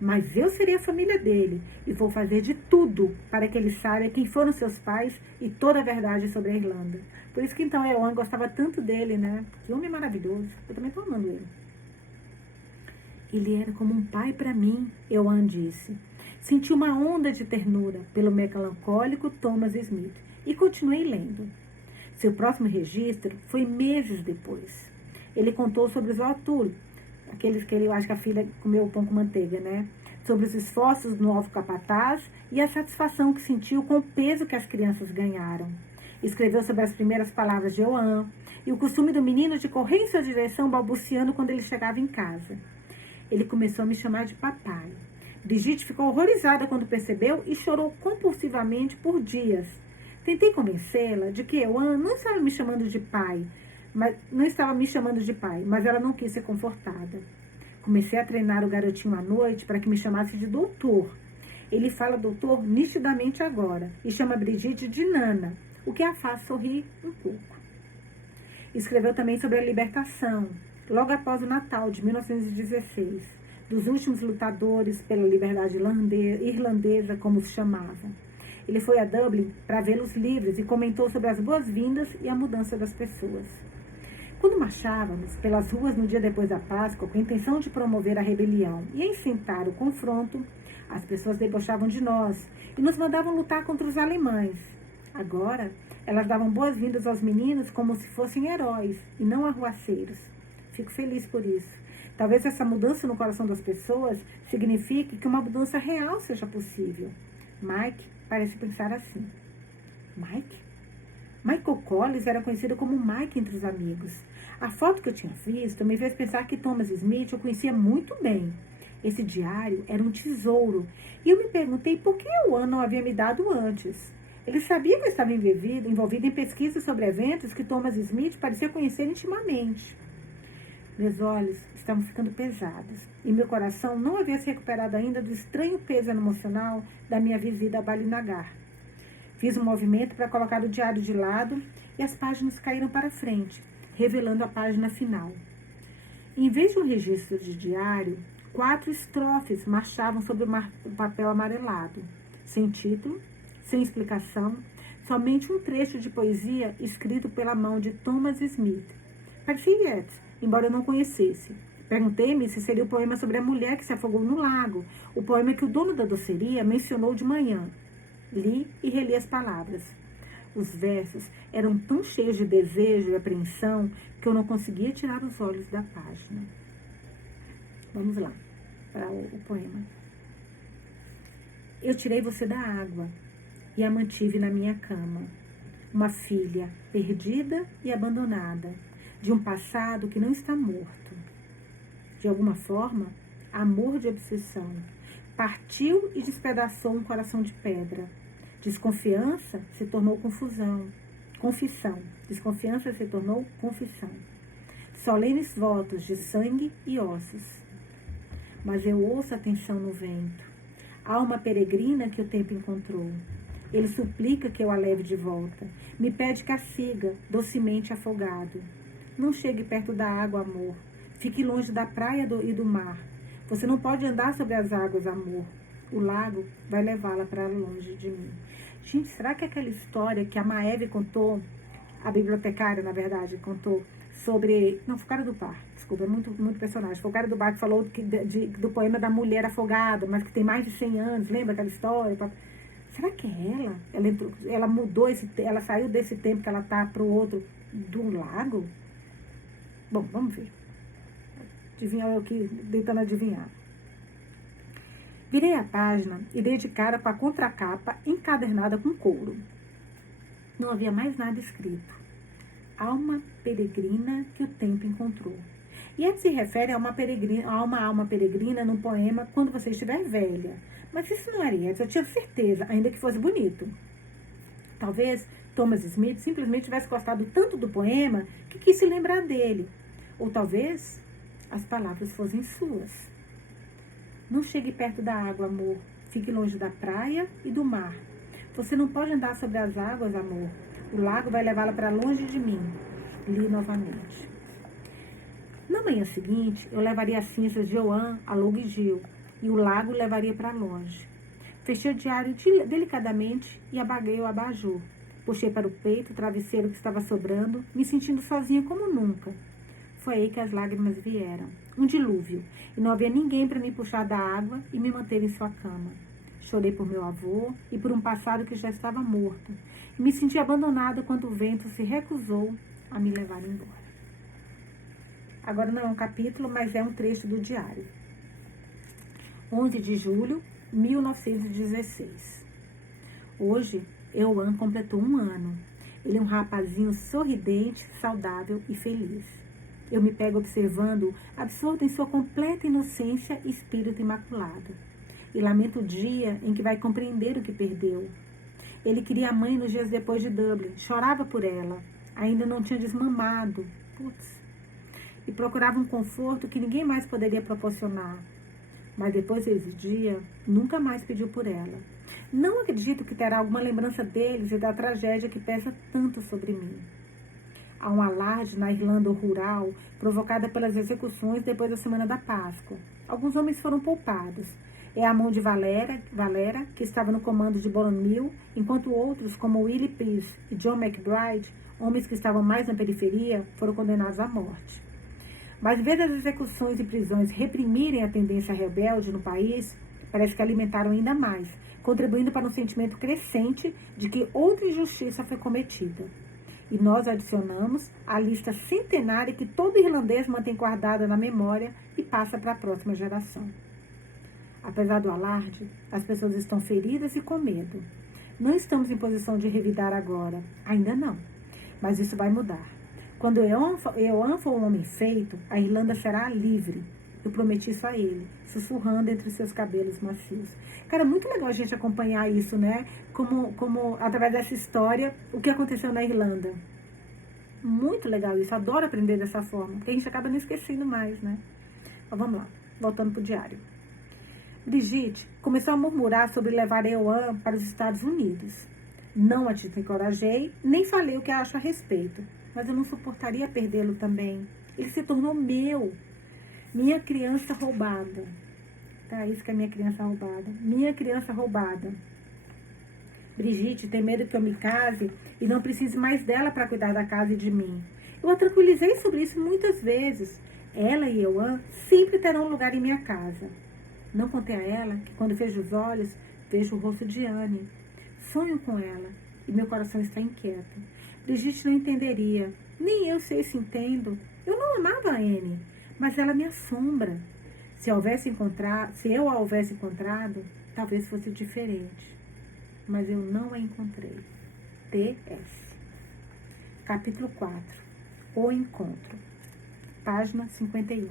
Mas eu serei a família dele e vou fazer de tudo para que ele saiba quem foram seus pais e toda a verdade sobre a Irlanda. Por isso que então Ioan gostava tanto dele, né? Que homem maravilhoso. Eu também estou amando ele. Ele era como um pai para mim, Ioan disse. Senti uma onda de ternura pelo melancólico Thomas Smith e continuei lendo. Seu próximo registro foi meses depois. Ele contou sobre os O'Toole, aqueles que eu acho que a filha comeu pão com manteiga, né? Sobre os esforços do novo capataz e a satisfação que sentiu com o peso que as crianças ganharam. Escreveu sobre as primeiras palavras de Ioan e o costume do menino de correr em sua direção balbuciando quando ele chegava em casa. Ele começou a me chamar de papai. Brigitte ficou horrorizada quando percebeu e chorou compulsivamente por dias. Tentei convencê-la de que Ioan não estava me chamando de pai, mas ela não quis ser confortada. Comecei a treinar o garotinho à noite para que me chamasse de doutor. Ele fala doutor nitidamente agora e chama Brigitte de Nana, o que a faz sorrir um pouco. Escreveu também sobre a libertação, logo após o Natal de 1916, dos últimos lutadores pela liberdade irlandesa, como se chamavam. Ele foi a Dublin para vê-los livres e comentou sobre as boas-vindas e a mudança das pessoas. Quando marchávamos pelas ruas no dia depois da Páscoa, com a intenção de promover a rebelião e enfrentar o confronto, as pessoas debochavam de nós e nos mandavam lutar contra os alemães. Agora, elas davam boas-vindas aos meninos como se fossem heróis e não arruaceiros. Fico feliz por isso. Talvez essa mudança no coração das pessoas signifique que uma mudança real seja possível. Mike parece pensar assim. Mike? Michael Collins era conhecido como Mike entre os amigos. A foto que eu tinha visto me fez pensar que Thomas Smith eu conhecia muito bem. Esse diário era um tesouro. E eu me perguntei por que Ioan não havia me dado antes. Ele sabia que eu estava envolvido em pesquisas sobre eventos que Thomas Smith parecia conhecer intimamente. Meus olhos estavam ficando pesados e meu coração não havia se recuperado ainda do estranho peso emocional da minha visita a Balinagar. Fiz um movimento para colocar o diário de lado e as páginas caíram para frente, revelando a página final. Em vez de um registro de diário, 4 estrofes marchavam sobre o papel amarelado, sem título, sem explicação, somente um trecho de poesia escrito pela mão de Thomas Smith. Parecia Yeats, embora eu não conhecesse. Perguntei-me se seria o poema sobre a mulher que se afogou no lago, o poema que o dono da doceria mencionou de manhã. Li e reli as palavras. Os versos eram tão cheios de desejo e apreensão que eu não conseguia tirar os olhos da página. Vamos lá, para o poema. Eu tirei você da água e a mantive na minha cama. Uma filha perdida e abandonada, de um passado que não está morto. De alguma forma, amor de obsessão, partiu e despedaçou um coração de pedra. Desconfiança se tornou confissão. Desconfiança se tornou confissão. Solenes votos de sangue e ossos. Mas eu ouço a tensão no vento. Alma peregrina que o tempo encontrou. Ele suplica que eu a leve de volta. Me pede que a siga, docemente afogado. Não chegue perto da água, amor. Fique longe da praia e do mar. Você não pode andar sobre as águas, amor. O lago vai levá-la para longe de mim. Gente, será que aquela história que a Maeve contou, a bibliotecária, na verdade, contou sobre... Não, foi o cara do bar, desculpa, é muito personagem. Foi o cara do bar que falou do poema da mulher afogada, mas que tem mais de 100 anos, lembra aquela história? Será que é ela? Ela mudou, ela saiu desse tempo que ela tá para o outro do lago? Bom, vamos ver. Adivinhar eu aqui, tentando adivinhar. Virei a página e dei de cara com a contracapa encadernada com couro. Não havia mais nada escrito. Alma peregrina que o tempo encontrou. E ele se refere a uma alma peregrina num poema Quando Você Estiver Velha. Mas isso não era Yeats, eu tinha certeza, ainda que fosse bonito. Talvez Thomas Smith simplesmente tivesse gostado tanto do poema que quis se lembrar dele. Ou talvez as palavras fossem suas. Não chegue perto da água, amor. Fique longe da praia e do mar. Você não pode andar sobre as águas, amor. O lago vai levá-la para longe de mim. Li novamente. Na manhã seguinte, eu levaria as cinzas de Joan a Lough-Gill e o lago levaria para longe. Fechei o diário delicadamente e abaguei o abajur. Puxei para o peito o travesseiro que estava sobrando, me sentindo sozinha como nunca. Foi aí que as lágrimas vieram. Um dilúvio. E não havia ninguém para me puxar da água e me manter em sua cama. Chorei por meu avô e por um passado que já estava morto. E me senti abandonada quando o vento se recusou a me levar embora. Agora não é um capítulo, mas é um trecho do diário. 11 de julho, 1916. Hoje, Euan completou 1 ano. Ele é um rapazinho sorridente, saudável e feliz. Eu me pego observando, absorto em sua completa inocência e espírito imaculado. E lamento o dia em que vai compreender o que perdeu. Ele queria a mãe nos dias depois de Dublin, chorava por ela, ainda não tinha desmamado. E procurava um conforto que ninguém mais poderia proporcionar. Mas depois desse dia, nunca mais pediu por ela. Não acredito que terá alguma lembrança deles e da tragédia que pesa tanto sobre mim. Há um alarde na Irlanda rural, provocada pelas execuções depois da Semana da Páscoa. Alguns homens foram poupados. É a mão de Valera, que estava no comando de Bolonmill, enquanto outros, como Willie Pearce e John McBride, homens que estavam mais na periferia, foram condenados à morte. Mas em vez das execuções e prisões reprimirem a tendência rebelde no país, parece que alimentaram ainda mais, contribuindo para um sentimento crescente de que outra injustiça foi cometida. E nós adicionamos a lista centenária que todo irlandês mantém guardada na memória e passa para a próxima geração. Apesar do alarde, as pessoas estão feridas e com medo. Não estamos em posição de revidar agora, ainda não, mas isso vai mudar. Quando Euan for um homem feito, a Irlanda será livre. Eu prometi isso a ele, sussurrando entre seus cabelos macios. Cara, muito legal a gente acompanhar isso, né? Como através dessa história, o que aconteceu na Irlanda. Muito legal isso, adoro aprender dessa forma, porque a gente acaba não esquecendo mais, né? Mas vamos lá, voltando pro diário. Brigitte começou a murmurar sobre levar Euan para os Estados Unidos. Não a desencorajei, nem falei o que acho a respeito, mas eu não suportaria perdê-lo também. Ele se tornou meu. Minha criança roubada. Tá, isso que é minha criança roubada. Minha criança roubada. Brigitte tem medo que eu me case e não precise mais dela para cuidar da casa e de mim. Eu a tranquilizei sobre isso muitas vezes. Ela e Euan sempre terão lugar em minha casa. Não contei a ela que quando fecho os olhos, vejo o rosto de Anne. Sonho com ela e meu coração está inquieto. Brigitte não entenderia. Nem eu sei se entendo. Eu não amava a Anne, mas ela me assombra. Se eu a houvesse encontrado, talvez fosse diferente. Mas eu não a encontrei. T.S. Capítulo 4. O Encontro. Página 51.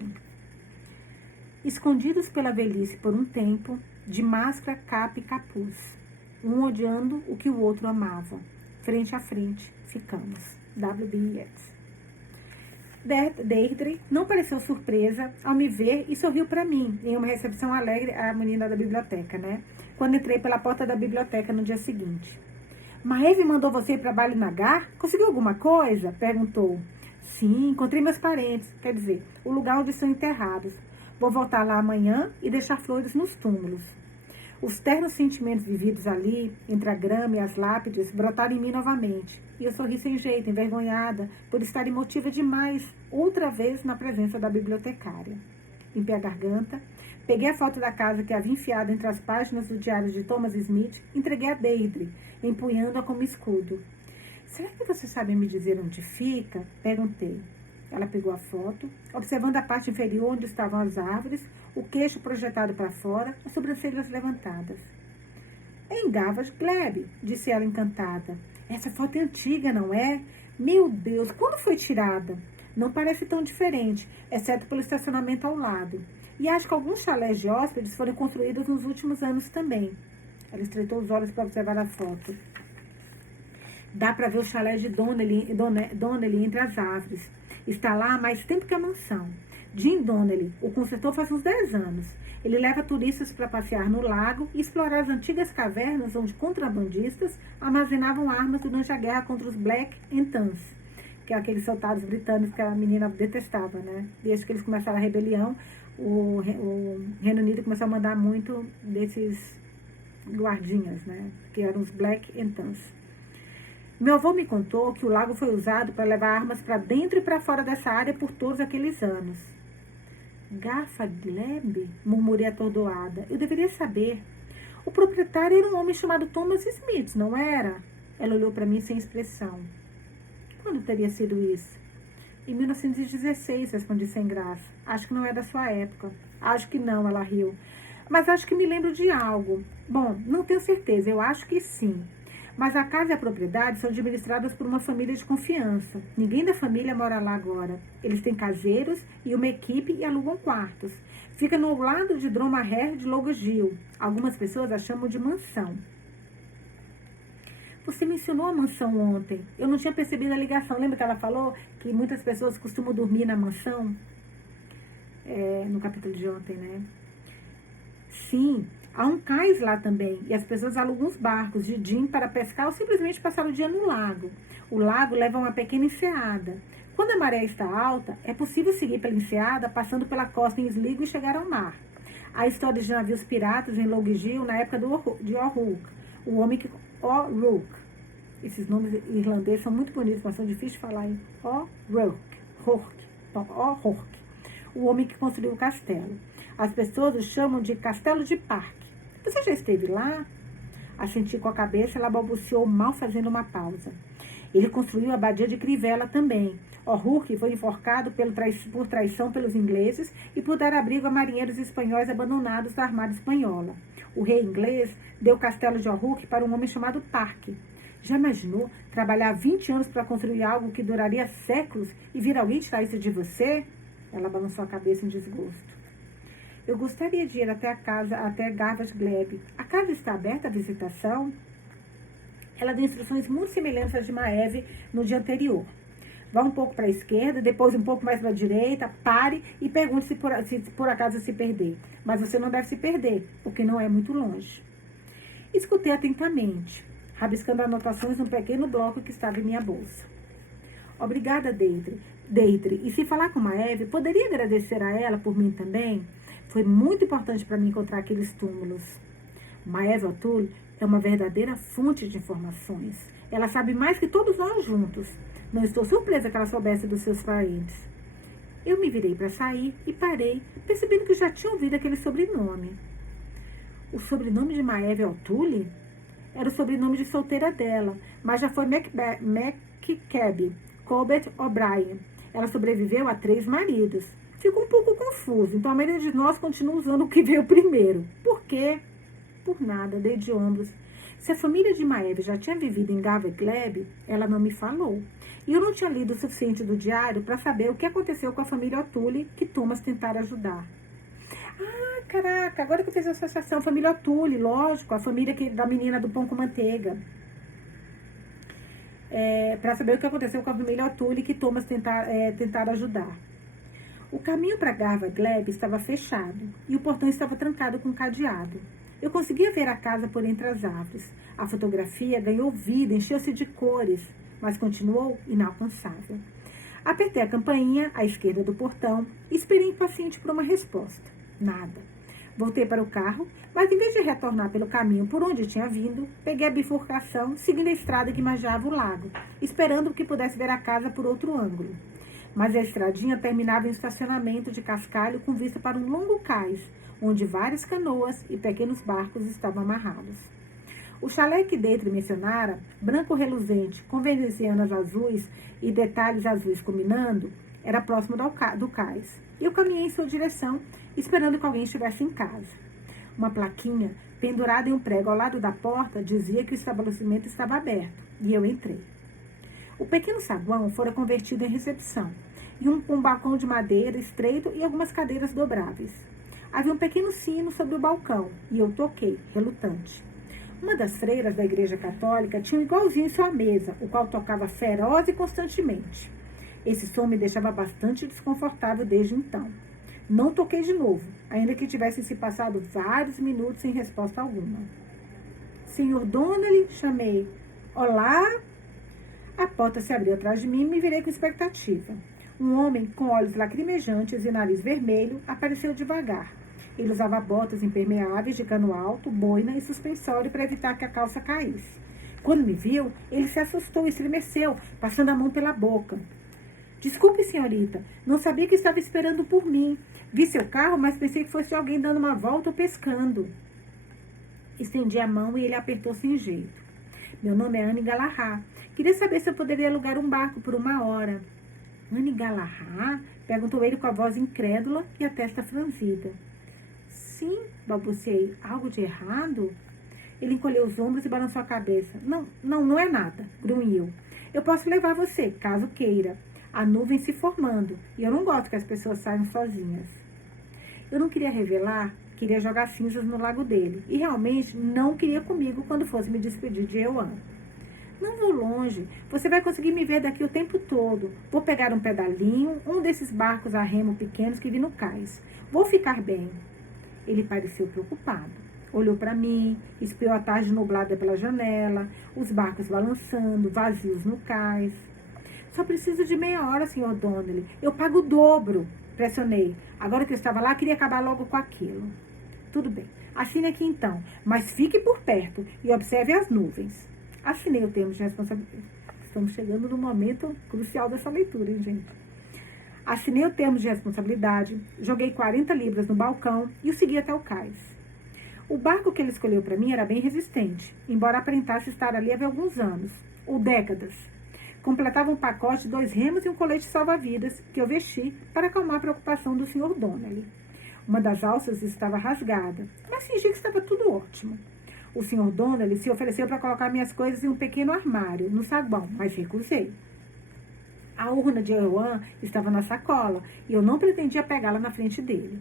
Escondidos pela velhice por um tempo, de máscara, capa e capuz, um odiando o que o outro amava. Frente a frente, ficamos. W.B. Yeats. Deirdre não pareceu surpresa ao me ver e sorriu para mim, em uma recepção alegre à menina da biblioteca, né? Quando entrei pela porta da biblioteca no dia seguinte. Maeve mandou você ir para Ballynagar? Conseguiu alguma coisa? Perguntou. Sim, encontrei meus parentes, quer dizer, o lugar onde estão enterrados. Vou voltar lá amanhã e deixar flores nos túmulos. Os ternos sentimentos vividos ali, entre a grama e as lápides, brotaram em mim novamente. E eu sorri sem jeito, envergonhada, por estar emotiva demais, outra vez na presença da bibliotecária. Limpei a garganta, peguei a foto da casa que havia enfiado entre as páginas do diário de Thomas Smith, entreguei a Deirdre, empunhando-a como escudo. Será que você sabe me dizer onde fica? Perguntei. Ela pegou a foto, observando a parte inferior onde estavam as árvores, o queixo projetado para fora, as sobrancelhas levantadas. Em Gavas Gleb, disse ela encantada. Essa foto é antiga, não é? Meu Deus, quando foi tirada? Não parece tão diferente, exceto pelo estacionamento ao lado. E acho que alguns chalés de hóspedes foram construídos nos últimos anos também. Ela estreitou os olhos para observar a foto. Dá para ver o chalé de Donnelly entre as árvores. Está lá há mais tempo que a mansão. Jim Donnelly o consertou faz uns 10 anos. Ele leva turistas para passear no lago e explorar as antigas cavernas onde contrabandistas armazenavam armas durante a guerra contra os Black and Tans, que é aqueles soldados britânicos que a menina detestava, né? Desde que eles começaram a rebelião, o Reino Unido começou a mandar muito desses guardinhas, né? Que eram os Black and Tans. Meu avô me contou que o lago foi usado para levar armas para dentro e para fora dessa área por todos aqueles anos. Gafa Gleb? Murmurei atordoada. Eu deveria saber. O proprietário era um homem chamado Thomas Smith, não era? Ela olhou para mim sem expressão. Quando teria sido isso? Em 1916, respondi sem graça. Acho que não é da sua época. Acho que não, ela riu. Mas acho que me lembro de algo. Bom, não tenho certeza, eu acho que sim. Mas a casa e a propriedade são administradas por uma família de confiança. Ninguém da família mora lá agora. Eles têm caseiros e uma equipe e alugam quartos. Fica no lado de Dromahair de Logogil. Algumas pessoas a chamam de mansão. Você mencionou a mansão ontem. Eu não tinha percebido a ligação. Lembra que ela falou que muitas pessoas costumam dormir na mansão? No capítulo de ontem, né? Sim. Há um cais lá também, e as pessoas alugam uns barcos de Jim para pescar ou simplesmente passar o dia no lago. O lago leva a uma pequena enseada. Quando a maré está alta, é possível seguir pela enseada, passando pela costa em Sligo e chegar ao mar. Há histórias de navios piratas em Logogil na época de O'Rourke, o homem que... O'Rourke. Esses nomes irlandeses são muito bonitos, mas são difíceis de falar, hein? O'Rourke. O homem que construiu o castelo. As pessoas o chamam de Castelo de Parque. Você já esteve lá? Assenti com a cabeça, ela balbuciou mal fazendo uma pausa. Ele construiu a abadia de Crivella também. O'Rourke foi enforcado por traição pelos ingleses e por dar abrigo a marinheiros espanhóis abandonados da Armada Espanhola. O rei inglês deu o castelo de O'Rourke para um homem chamado Parque. Já imaginou trabalhar 20 anos para construir algo que duraria séculos e vir alguém tirar isso de você? Ela balançou a cabeça em desgosto. Eu gostaria de ir até Gavas Gleb. A casa está aberta à visitação? Ela deu instruções muito semelhantes às de Maeve no dia anterior. Vá um pouco para a esquerda, depois um pouco mais para a direita, pare e pergunte se por acaso se perder. Mas você não deve se perder, porque não é muito longe. Escutei atentamente, rabiscando anotações num pequeno bloco que estava em minha bolsa. Obrigada, Deirdre. E se falar com Maeve, poderia agradecer a ela por mim também? Foi muito importante para mim encontrar aqueles túmulos. Maeve O'Toole é uma verdadeira fonte de informações. Ela sabe mais que todos nós juntos. Não estou surpresa que ela soubesse dos seus parentes. Eu me virei para sair e parei, percebendo que já tinha ouvido aquele sobrenome. O sobrenome de Maeve O'Toole era o sobrenome de solteira dela, mas já foi McCabe, Colbert O'Brien. Ela sobreviveu a 3 maridos. Ficou um pouco confuso, então a maioria de nós continua usando o que veio primeiro. Por quê? Por nada, dei de ombros. Se a família de Maeve já tinha vivido em Gavas Gleb, ela não me falou. E eu não tinha lido o suficiente do diário para saber o que aconteceu com a família O'Toole que Thomas tentara ajudar. Ah, caraca, agora que eu fiz a associação, família O'Toole, lógico, a família da menina do pão com manteiga. Para saber o que aconteceu com a família O'Toole que Thomas tentara ajudar. O caminho para Gavas Gleb estava fechado e o portão estava trancado com cadeado. Eu conseguia ver a casa por entre as árvores. A fotografia ganhou vida, encheu-se de cores, mas continuou inalcançável. Apertei a campainha à esquerda do portão e esperei impaciente por uma resposta. Nada. Voltei para o carro, mas em vez de retornar pelo caminho por onde tinha vindo, peguei a bifurcação, seguindo a estrada que margeava o lago, esperando que pudesse ver a casa por outro ângulo. Mas a estradinha terminava em um estacionamento de cascalho com vista para um longo cais, onde várias canoas e pequenos barcos estavam amarrados. O chalé que Deirdre mencionara, branco reluzente, com venezianas azuis e detalhes azuis combinando, Era próximo do cais. E eu caminhei em sua direção, esperando que alguém estivesse em casa. Uma plaquinha pendurada em um prego ao lado da porta dizia que o estabelecimento estava aberto, e eu entrei. O pequeno saguão fora convertido em recepção, e um balcão de madeira estreito e algumas cadeiras dobráveis. Havia um pequeno sino sobre o balcão, e eu toquei, relutante. Uma das freiras da igreja católica tinha um igualzinho em sua mesa, o qual tocava feroz e constantemente. Esse som me deixava bastante desconfortável desde então. Não toquei de novo, ainda que tivessem se passado vários minutos sem resposta alguma. Senhor Donnelly, chamei. Olá? A porta se abriu atrás de mim e me virei com expectativa. Um homem com olhos lacrimejantes e nariz vermelho apareceu devagar. Ele usava botas impermeáveis de cano alto, boina e suspensório para evitar que a calça caísse. Quando me viu, ele se assustou e estremeceu, passando a mão pela boca. Desculpe, senhorita, não sabia que estava esperando por mim. Vi seu carro, mas pensei que fosse alguém dando uma volta ou pescando. Estendi a mão e ele apertou sem jeito. Meu nome é Anne Galahad. Queria saber se eu poderia alugar um barco por 1 hora. Anne Galahad? Perguntou ele com a voz incrédula e a testa franzida. Sim, balbuciei. Algo de errado? Ele encolheu os ombros e balançou a cabeça. Não é nada, grunhiu. Eu posso levar você, caso queira. A nuvem se formando, e eu não gosto que as pessoas saiam sozinhas. Eu não queria revelar, queria jogar cinzas no lago dele, e realmente não queria comigo quando fosse me despedir de Euan. Não vou longe, você vai conseguir me ver daqui o tempo todo. Vou pegar um pedalinho, um desses barcos a remo pequenos que vi no cais. Vou ficar bem. Ele pareceu preocupado. Olhou para mim, espiou a tarde nublada pela janela, os barcos balançando, vazios no cais. Só preciso de meia hora, Sr. Donnelly. Eu pago o dobro. Pressionei. Agora que eu estava lá, queria acabar logo com aquilo. Tudo bem. Assine aqui então, mas fique por perto e observe as nuvens. Assinei o termo de responsabilidade. Estamos chegando no momento crucial dessa leitura, hein, gente? Assinei o termo de responsabilidade, joguei 40 libras no balcão e o segui até o cais. O barco que ele escolheu para mim era bem resistente, embora aparentasse estar ali havia alguns anos, ou décadas. Completava um pacote de 2 remos e um colete salva-vidas que eu vesti para acalmar a preocupação do Sr. Donnelly. Uma das alças estava rasgada, mas fingi que estava tudo ótimo. O Sr. Donnelly se ofereceu para colocar minhas coisas em um pequeno armário, no saguão, mas recusei. A urna de Euan estava na sacola e eu não pretendia pegá-la na frente dele.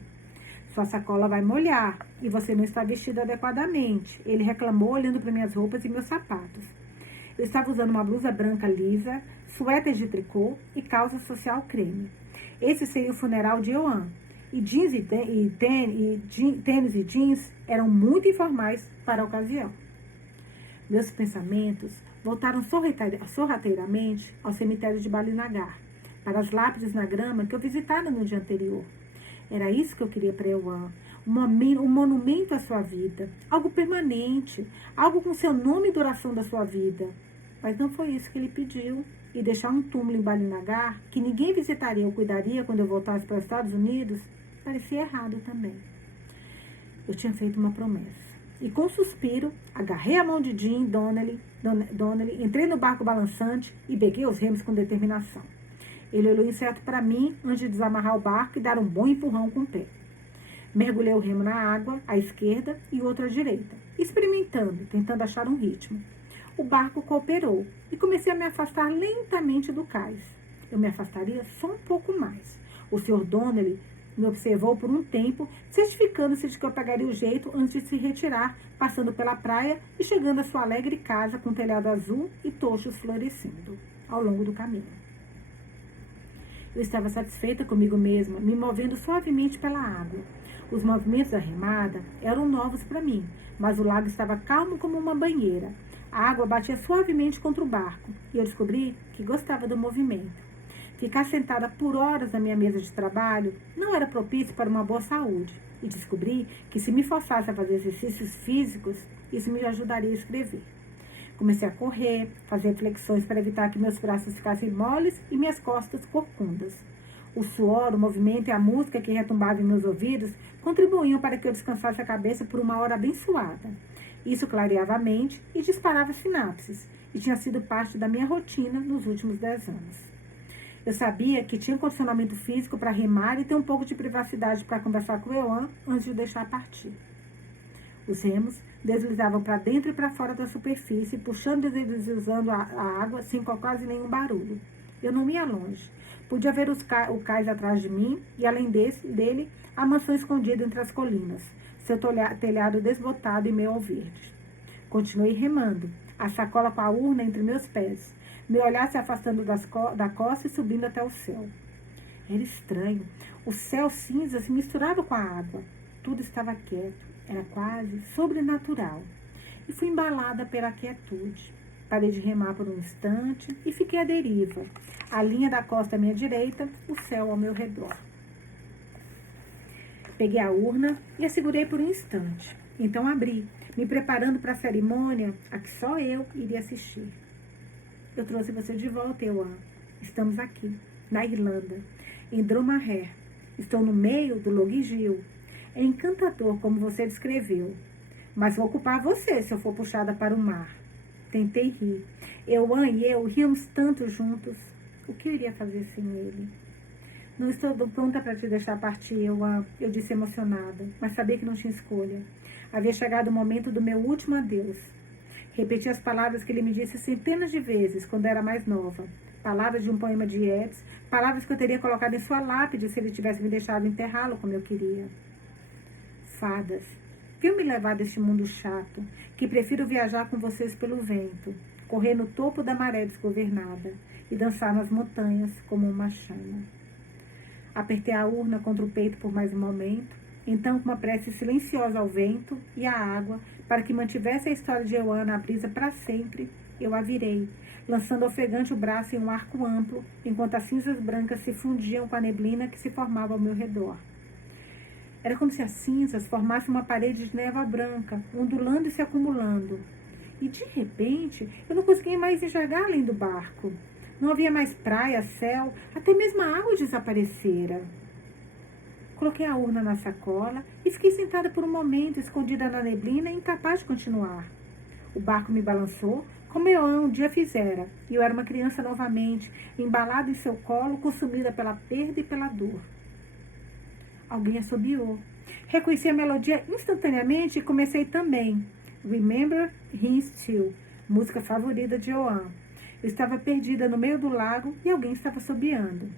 Sua sacola vai molhar e você não está vestido adequadamente, ele reclamou olhando para minhas roupas e meus sapatos. Eu estava usando uma blusa branca lisa, suéter de tricô e calça social creme. Esse seria o funeral de Euan. E jeans tênis e jeans eram muito informais para a ocasião. Meus pensamentos voltaram sorrateiramente ao cemitério de Balinagar, para as lápides na grama que eu visitara no dia anterior. Era isso que eu queria para Euan, um monumento à sua vida, algo permanente, algo com seu nome e duração da sua vida. Mas não foi isso que ele pediu. E deixar um túmulo em Balinagar, que ninguém visitaria ou cuidaria quando eu voltasse para os Estados Unidos, parecia errado também. Eu tinha feito uma promessa. E com um suspiro, agarrei a mão de Jim Donnelly, entrei no barco balançante e bequei os remos com determinação. Ele olhou incerto para mim antes de desamarrar o barco e dar um bom empurrão com o pé. Mergulhei o remo na água, à esquerda e o outro à direita, experimentando, tentando achar um ritmo. O barco cooperou e comecei a me afastar lentamente do cais. Eu me afastaria só um pouco mais. O Sr. Donnelly me observou por um tempo, certificando-se de que eu pegaria o jeito antes de se retirar, passando pela praia e chegando à sua alegre casa com telhado azul e tochos florescendo ao longo do caminho. Eu estava satisfeita comigo mesma, me movendo suavemente pela água. Os movimentos da remada eram novos para mim, mas o lago estava calmo como uma banheira. A água batia suavemente contra o barco e eu descobri que gostava do movimento. Ficar sentada por horas na minha mesa de trabalho não era propício para uma boa saúde e descobri que se me forçasse a fazer exercícios físicos, isso me ajudaria a escrever. Comecei a correr, fazer flexões para evitar que meus braços ficassem moles e minhas costas corcundas. O suor, o movimento e a música que retumbava em meus ouvidos contribuíam para que eu descansasse a cabeça por 1 hora abençoada. Isso clareava a mente e disparava sinapses, e tinha sido parte da minha rotina nos últimos 10 anos. Eu sabia que tinha condicionamento físico para remar e ter um pouco de privacidade para conversar com o Euan antes de o deixar partir. Os remos deslizavam para dentro e para fora da superfície, puxando e deslizando a água sem quase nenhum barulho. Eu não ia longe. Podia ver o cais atrás de mim e, além dele, a mansão escondida entre as colinas, seu telhado desbotado e meio ao verde. Continuei remando, a sacola com a urna entre meus pés, meu olhar se afastando da costa e subindo até o céu. Era estranho. O céu cinza se misturava com a água. Tudo estava quieto. Era quase sobrenatural. E fui embalada pela quietude. Parei de remar por um instante e fiquei à deriva. A linha da costa à minha direita, o céu ao meu redor. Peguei a urna e a segurei por um instante. Então abri, me preparando para a cerimônia a que só eu iria assistir. Eu trouxe você de volta, Euan. Estamos aqui, na Irlanda, em Dromahair. Estou no meio do Logigil. É encantador, como você descreveu. Mas vou culpar você se eu for puxada para o mar. Tentei rir. Euan e eu ríamos tanto juntos. O que eu iria fazer sem ele? Não estou pronta para te deixar partir, Euan, eu disse emocionada, mas sabia que não tinha escolha. Havia chegado o momento do meu último adeus. Repeti as palavras que ele me disse centenas de vezes quando era mais nova. Palavras de um poema de Yeats, palavras que eu teria colocado em sua lápide se ele tivesse me deixado enterrá-lo como eu queria. Fadas, viu me levar deste mundo chato, que prefiro viajar com vocês pelo vento, correr no topo da maré desgovernada e dançar nas montanhas como uma chama. Apertei a urna contra o peito por mais um momento, então com uma prece silenciosa ao vento e à água, para que mantivesse a história de Euan na brisa para sempre, eu a virei, lançando ofegante o braço em um arco amplo, enquanto as cinzas brancas se fundiam com a neblina que se formava ao meu redor. Era como se as cinzas formassem uma parede de névoa branca, ondulando e se acumulando. E, de repente, eu não conseguia mais enxergar além do barco. Não havia mais praia, céu, até mesmo a água desaparecera. Coloquei a urna na sacola e fiquei sentada por um momento, escondida na neblina e incapaz de continuar. O barco me balançou, como eu um dia fizera, e eu era uma criança novamente, embalada em seu colo, consumida pela perda e pela dor. Alguém assobiou. Reconheci a melodia instantaneamente e comecei também. Remember Him Still, música favorita de Euan. Eu estava perdida no meio do lago e alguém estava assobiando.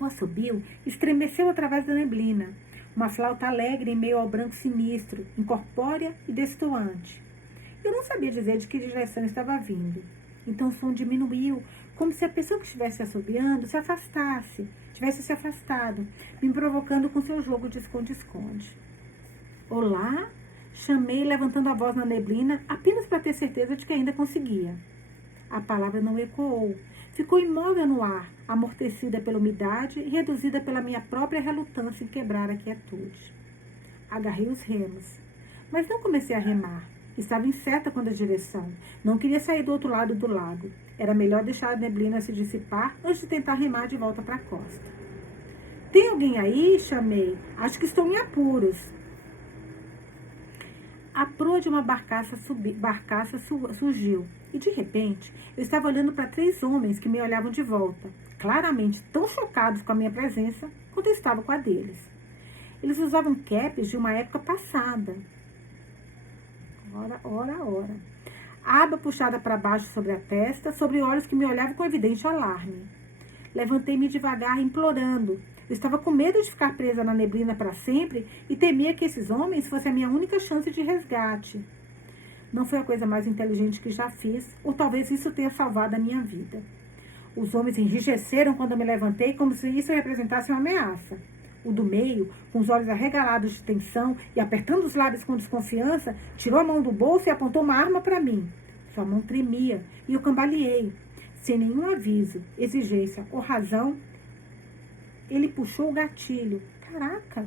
O assobio estremeceu através da neblina. Uma flauta alegre em meio ao branco sinistro, incorpórea e destoante. Eu não sabia dizer de que direção estava vindo. Então o som diminuiu, como se a pessoa que estivesse assobiando se afastasse, tivesse se afastado, me provocando com seu jogo de esconde-esconde. Olá? Chamei, levantando a voz na neblina, apenas para ter certeza de que ainda conseguia. A palavra não ecoou. Ficou imóvel no ar, amortecida pela umidade e reduzida pela minha própria relutância em quebrar a quietude. Agarrei os remos, mas não comecei a remar. Estava incerta quanto à direção. Não queria sair do outro lado do lago. Era melhor deixar a neblina se dissipar antes de tentar remar de volta para a costa. Tem alguém aí? Chamei. Acho que estão em apuros. A proa de uma barcaça surgiu. E, de repente, eu estava olhando para 3 homens que me olhavam de volta, claramente tão chocados com a minha presença quanto eu estava com a deles. Eles usavam caps de uma época passada. Ora. A aba puxada para baixo sobre a testa, sobre olhos que me olhavam com evidente alarme. Levantei-me devagar, implorando. Eu estava com medo de ficar presa na neblina para sempre e temia que esses homens fossem a minha única chance de resgate. Não foi a coisa mais inteligente que já fiz, ou talvez isso tenha salvado a minha vida. Os homens enrijeceram quando eu me levantei, como se isso representasse uma ameaça. O do meio, com os olhos arregalados de tensão e apertando os lábios com desconfiança, tirou a mão do bolso e apontou uma arma para mim. Sua mão tremia e eu cambaleei. Sem nenhum aviso, exigência ou razão, ele puxou o gatilho. Caraca!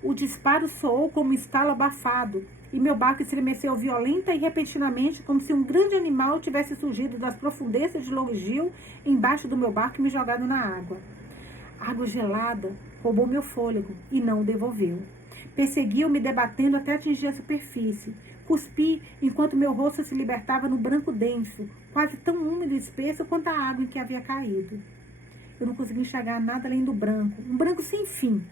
O disparo soou como um estalo abafado e meu barco estremeceu violenta e repentinamente, como se um grande animal tivesse surgido das profundezas de Logigil embaixo do meu barco e me jogado na água. A água gelada roubou meu fôlego e não o devolveu. Perseguiu-me debatendo até atingir a superfície. Cuspi enquanto meu rosto se libertava no branco denso, quase tão úmido e espesso quanto a água em que havia caído. Eu não conseguia enxergar nada além do branco, um branco sem fim.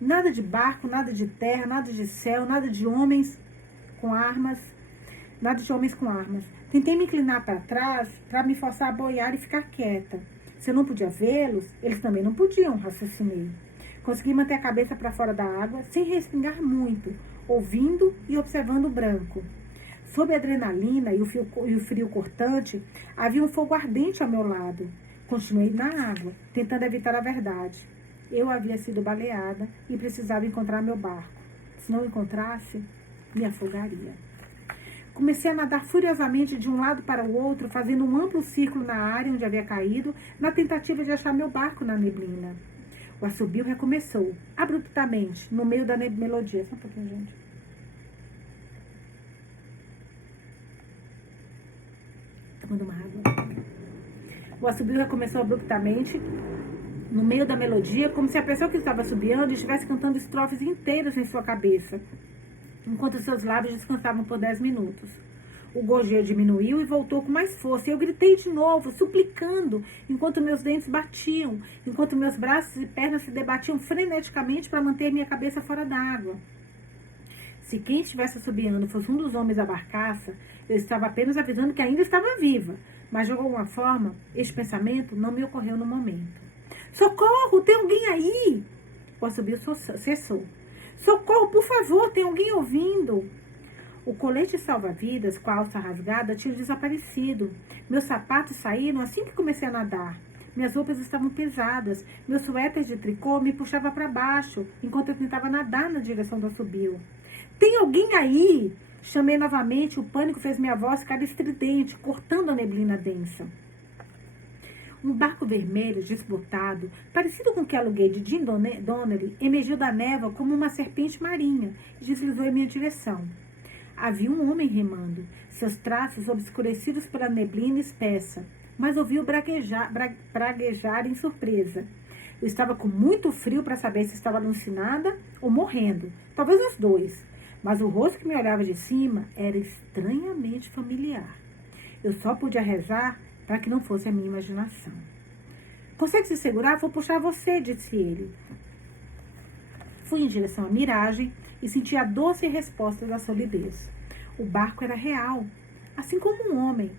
Nada de barco, nada de terra, nada de céu, nada de homens com armas, nada de homens com armas. Tentei me inclinar para trás para me forçar a boiar e ficar quieta. Se eu não podia vê-los, eles também não podiam, raciocinei. Consegui manter a cabeça para fora da água, sem respingar muito, ouvindo e observando o branco. Sob a adrenalina e o frio cortante, havia um fogo ardente ao meu lado. Continuei na água, tentando evitar a verdade. Eu havia sido baleada e precisava encontrar meu barco. Se não encontrasse, me afogaria. Comecei a nadar furiosamente de um lado para o outro, fazendo um amplo círculo na área onde havia caído, na tentativa de achar meu barco na neblina. O assobio recomeçou, abruptamente, no meio da melodia. Só um pouquinho, gente. Tomando uma água. O assobio recomeçou abruptamente, no meio da melodia, como se a pessoa que estava assobiando estivesse cantando estrofes inteiras em sua cabeça, enquanto seus lábios descansavam por 10 minutos. O gorjeio diminuiu e voltou com mais força. Eu gritei de novo, suplicando, enquanto meus dentes batiam, enquanto meus braços e pernas se debatiam freneticamente para manter minha cabeça fora d'água. Se quem estivesse assobiando fosse um dos homens da barcaça, eu estava apenas avisando que ainda estava viva, mas de alguma forma, este pensamento não me ocorreu no momento. Socorro, tem alguém aí? O assobio cessou. Socorro, por favor, tem alguém ouvindo? O colete salva-vidas, com a alça rasgada, tinha desaparecido. Meus sapatos saíram assim que comecei a nadar. Minhas roupas estavam pesadas. Meu suéter de tricô me puxava para baixo, enquanto eu tentava nadar na direção do assobio. Tem alguém aí? Chamei novamente, o pânico fez minha voz ficar estridente, cortando a neblina densa. Um barco vermelho, desbotado, parecido com o que aluguei de Jim Donnelly, emergiu da névoa como uma serpente marinha e deslizou em minha direção. Havia um homem remando, seus traços obscurecidos pela neblina espessa, mas ouvi-o praguejar em surpresa. Eu estava com muito frio para saber se estava alucinada ou morrendo, talvez os dois, mas o rosto que me olhava de cima era estranhamente familiar. Eu só podia rezar para que não fosse a minha imaginação. Consegue se segurar? Vou puxar você, disse ele. Fui em direção à miragem e senti a doce resposta da solidez. O barco era real, assim como um homem,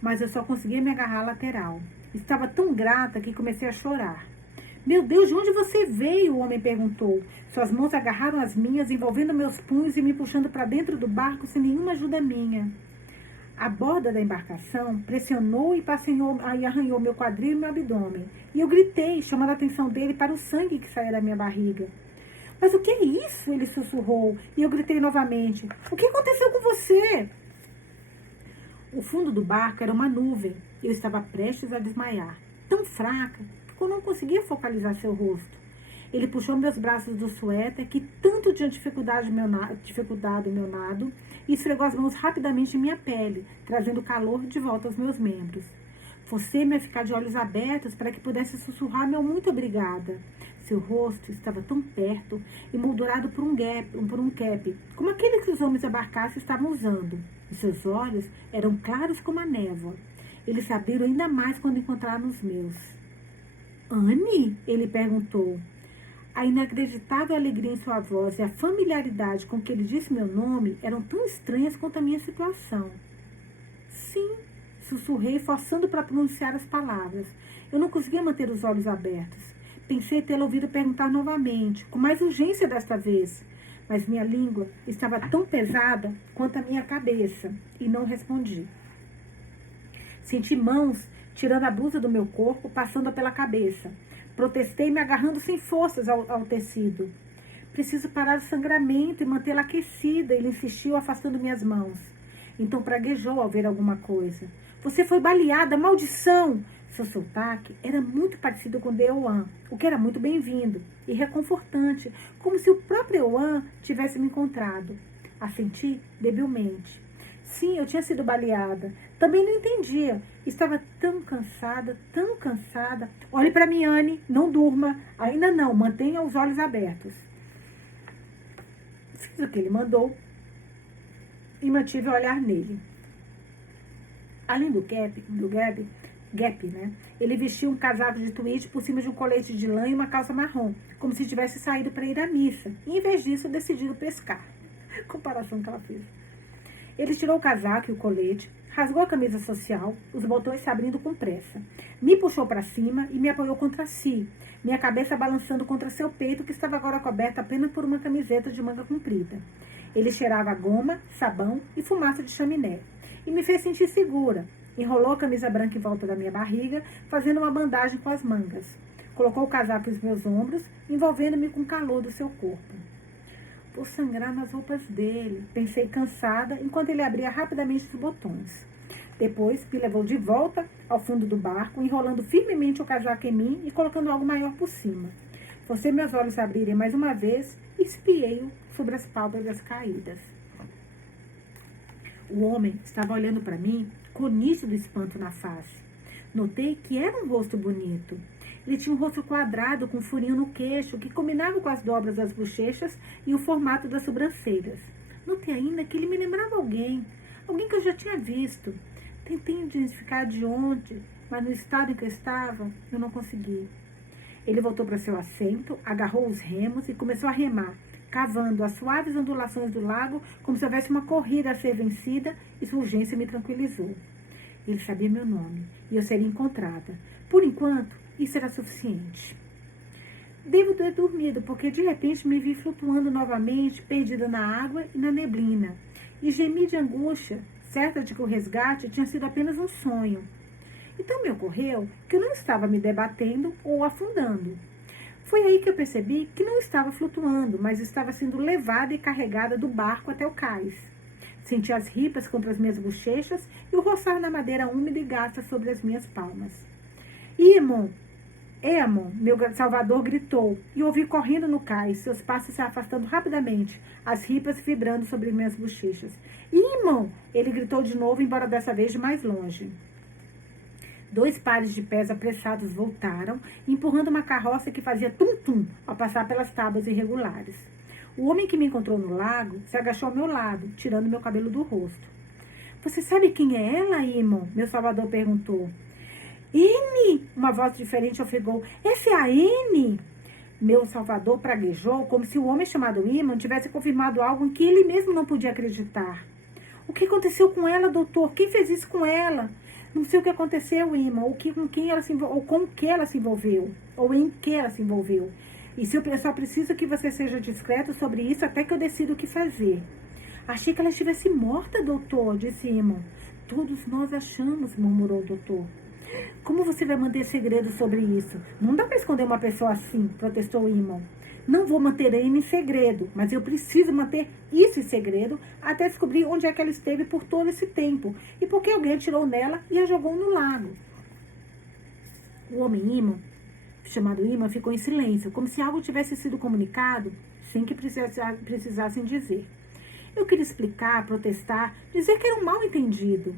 mas eu só conseguia me agarrar à lateral. Estava tão grata que comecei a chorar. Meu Deus, de onde você veio? O homem perguntou. Suas mãos agarraram as minhas, envolvendo meus punhos e me puxando para dentro do barco sem nenhuma ajuda minha. A borda da embarcação pressionou e arranhou meu quadril e meu abdômen. E eu gritei, chamando a atenção dele para o sangue que saía da minha barriga. Mas o que é isso? Ele sussurrou. E eu gritei novamente. O que aconteceu com você? O fundo do barco era uma nuvem. Eu estava prestes a desmaiar. Tão fraca que eu não conseguia focalizar seu rosto. Ele puxou meus braços do suéter, que tanto tinha dificuldade no meu nado, e esfregou as mãos rapidamente em minha pele, trazendo calor de volta aos meus membros. Forcei-me a ficar de olhos abertos para que pudesse sussurrar meu muito obrigada. Seu rosto estava tão perto, emoldurado por um cap, como aquele que os homens da barcaça estavam usando. E seus olhos eram claros como a névoa. Eles se abriram ainda mais quando encontraram os meus. Anne? Ele perguntou. A inacreditável alegria em sua voz e a familiaridade com que ele disse meu nome eram tão estranhas quanto a minha situação. Sim, sussurrei, forçando para pronunciar as palavras. Eu não conseguia manter os olhos abertos. Pensei tê-lo ouvido perguntar novamente, com mais urgência desta vez. Mas minha língua estava tão pesada quanto a minha cabeça, e não respondi. Senti mãos tirando a blusa do meu corpo, passando pela cabeça. Protestei, me agarrando sem forças ao tecido. Preciso parar o sangramento e mantê-la aquecida, ele insistiu, afastando minhas mãos. Então praguejou ao ver alguma coisa. Você foi baleada, maldição! Seu sotaque era muito parecido com o de Euan, o que era muito bem-vindo e reconfortante, como se o próprio Euan tivesse me encontrado. Assenti debilmente. Sim, eu tinha sido baleada. Também não entendia. Estava tão cansada, tão cansada. Olhe para mim, Anne. Não durma. Ainda não. Mantenha os olhos abertos. Fiz o que ele mandou. e mantive o olhar nele. Além do gap, né? Ele vestia um casaco de tweed por cima de um colete de lã e uma calça marrom, como se tivesse saído para ir à missa, e em vez disso decidido pescar. Comparação que ela fez. Ele tirou o casaco e o colete, rasgou a camisa social, os botões se abrindo com pressa. Me puxou para cima e me apoiou contra si, minha cabeça balançando contra seu peito, que estava agora coberto apenas por uma camiseta de manga comprida. Ele cheirava goma, sabão e fumaça de chaminé, e me fez sentir segura. Enrolou a camisa branca em volta da minha barriga, fazendo uma bandagem com as mangas. Colocou o casaco nos meus ombros, envolvendo-me com o calor do seu corpo. Vou sangrar nas roupas dele, pensei cansada, enquanto ele abria rapidamente os botões. Depois, me levou de volta ao fundo do barco, enrolando firmemente o casaco em mim e colocando algo maior por cima. Forcei meus olhos a abrirem mais uma vez e espiei-o sobre as pálpebras caídas. O homem estava olhando para mim com nítido espanto na face. Notei que era um rosto bonito. Ele tinha um rosto quadrado com um furinho no queixo que combinava com as dobras das bochechas e o formato das sobrancelhas. Notei ainda que ele me lembrava alguém que eu já tinha visto. Tentei identificar de onde, mas no estado em que eu estava, eu não consegui. Ele voltou para seu assento, agarrou os remos e começou a remar, cavando as suaves ondulações do lago como se houvesse uma corrida a ser vencida, e sua urgência me tranquilizou. Ele sabia meu nome e eu seria encontrada. Por enquanto, isso era suficiente. Devo ter dormido, porque de repente me vi flutuando novamente, perdida na água e na neblina, e gemi de angústia, certa de que o resgate tinha sido apenas um sonho. Então me ocorreu que eu não estava me debatendo ou afundando. Foi aí que eu percebi que não estava flutuando, mas estava sendo levada e carregada do barco até o cais. Senti as ripas contra as minhas bochechas e o roçar na madeira úmida e gasta sobre as minhas palmas. Eamon, meu salvador, gritou, e ouvi correndo no cais, seus passos se afastando rapidamente, as ripas vibrando sobre minhas bochechas. Eamon! Ele gritou de novo, embora dessa vez de mais longe. 2 pares de pés apressados voltaram, empurrando uma carroça que fazia tum-tum ao passar pelas tábuas irregulares. O homem que me encontrou no lago se agachou ao meu lado, tirando meu cabelo do rosto. Você sabe quem é ela, Eamon? Meu salvador perguntou. Anne! Uma voz diferente ofegou. Essa é a Anne! Meu salvador praguejou como se o homem chamado Eamon tivesse confirmado algo em que ele mesmo não podia acreditar. O que aconteceu com ela, doutor? Quem fez isso com ela? Não sei o que aconteceu, Eamon, ou com que ela se envolveu, ou em que ela se envolveu. E se eu só preciso que você seja discreto sobre isso até que eu decida o que fazer. Achei que ela estivesse morta, doutor, disse Eamon. Todos nós achamos, murmurou o doutor. Como você vai manter segredo sobre isso? Não dá para esconder uma pessoa assim, protestou Eamon. Não vou manter a Anne em segredo, mas eu preciso manter isso em segredo até descobrir onde é que ela esteve por todo esse tempo e por que alguém atirou nela e a jogou no lago. O homem Eamon, chamado Eamon, ficou em silêncio, como se algo tivesse sido comunicado sem que precisassem dizer. Eu queria explicar, protestar, dizer que era um mal-entendido.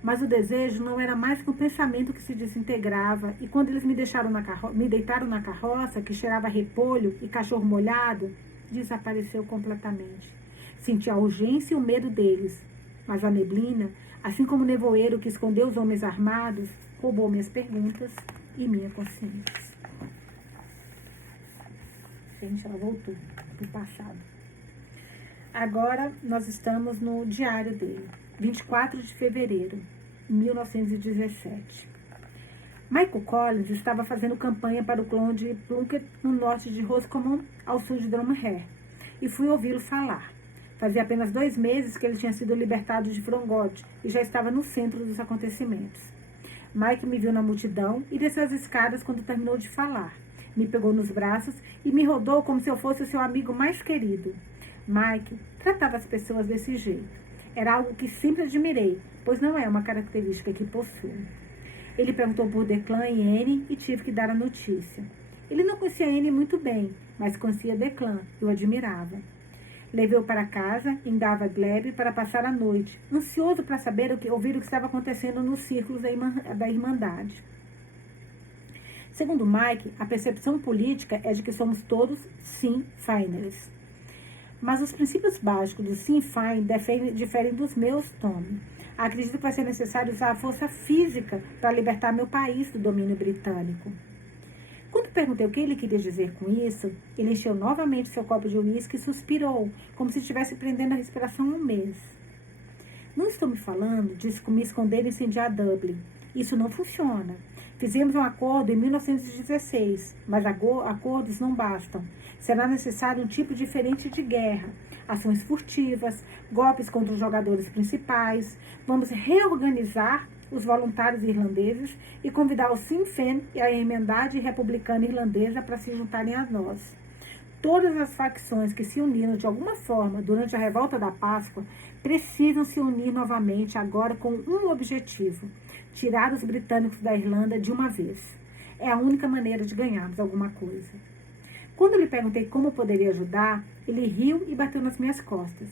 Mas o desejo não era mais que um pensamento que se desintegrava, e quando eles me deitaram na carroça, que cheirava repolho e cachorro molhado, desapareceu completamente. Senti a urgência e o medo deles, mas a neblina, assim como o nevoeiro que escondeu os homens armados, roubou minhas perguntas e minha consciência. Gente, ela voltou pro passado. Agora nós estamos no diário dele. 24 de fevereiro de 1917. Michael Collins estava fazendo campanha para o clã de Plunkett no norte de Roscommon, ao sul de Drumheller, e fui ouvi-lo falar. Fazia apenas 2 meses que ele tinha sido libertado de Frongote e já estava no centro dos acontecimentos. Mike me viu na multidão e desceu as escadas quando terminou de falar. Me pegou nos braços e me rodou como se eu fosse o seu amigo mais querido. Mike tratava as pessoas desse jeito. Era algo que sempre admirei, pois não é uma característica que possuo. Ele perguntou por Declan e Anne e tive que dar a notícia. Ele não conhecia Anne muito bem, mas conhecia Declan e o admirava. Levei-o para casa, em Dava Glebe, para passar a noite, ansioso para ouvir o que estava acontecendo nos círculos da Irmandade. Segundo Mike, a percepção política é de que somos todos, sim, Faineres. Mas os princípios básicos do Sinn Féin diferem dos meus, Tommy. Acredito que vai ser necessário usar a força física para libertar meu país do domínio britânico. Quando perguntei o que ele queria dizer com isso, ele encheu novamente seu copo de uísque e suspirou, como se estivesse prendendo a respiração um mês. Não estou me falando de me esconder e incendiar Dublin. Isso não funciona. Fizemos um acordo em 1916, mas acordos não bastam. Será necessário um tipo diferente de guerra, ações furtivas, golpes contra os jogadores principais. Vamos reorganizar os voluntários irlandeses e convidar o Sinn Féin e a Irmandade Republicana Irlandesa para se juntarem a nós. Todas as facções que se uniram de alguma forma durante a Revolta da Páscoa precisam se unir novamente agora com um objetivo: tirar os britânicos da Irlanda de uma vez. É a única maneira de ganharmos alguma coisa. Quando eu lhe perguntei como eu poderia ajudar, ele riu e bateu nas minhas costas.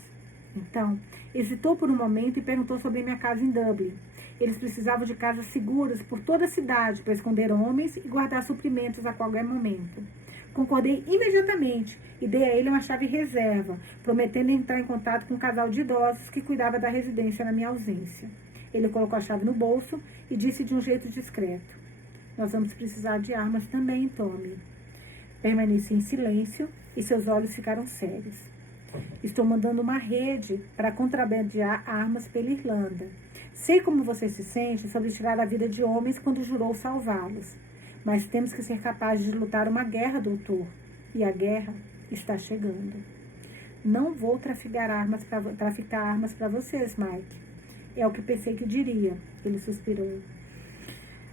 Então, hesitou por um momento e perguntou sobre minha casa em Dublin. Eles precisavam de casas seguras por toda a cidade para esconder homens e guardar suprimentos a qualquer momento. Concordei imediatamente e dei a ele uma chave reserva, prometendo entrar em contato com um casal de idosos que cuidava da residência na minha ausência. Ele colocou a chave no bolso e disse de um jeito discreto: "Nós vamos precisar de armas também, Tommy." Permaneci em silêncio e seus olhos ficaram sérios. "Estou mandando uma rede para contrabandear armas pela Irlanda. Sei como você se sente sobre tirar a vida de homens quando jurou salvá-los. Mas temos que ser capazes de lutar uma guerra, doutor. E a guerra está chegando. Não vou traficar armas para vocês, Mike." "É o que pensei que diria." Ele suspirou.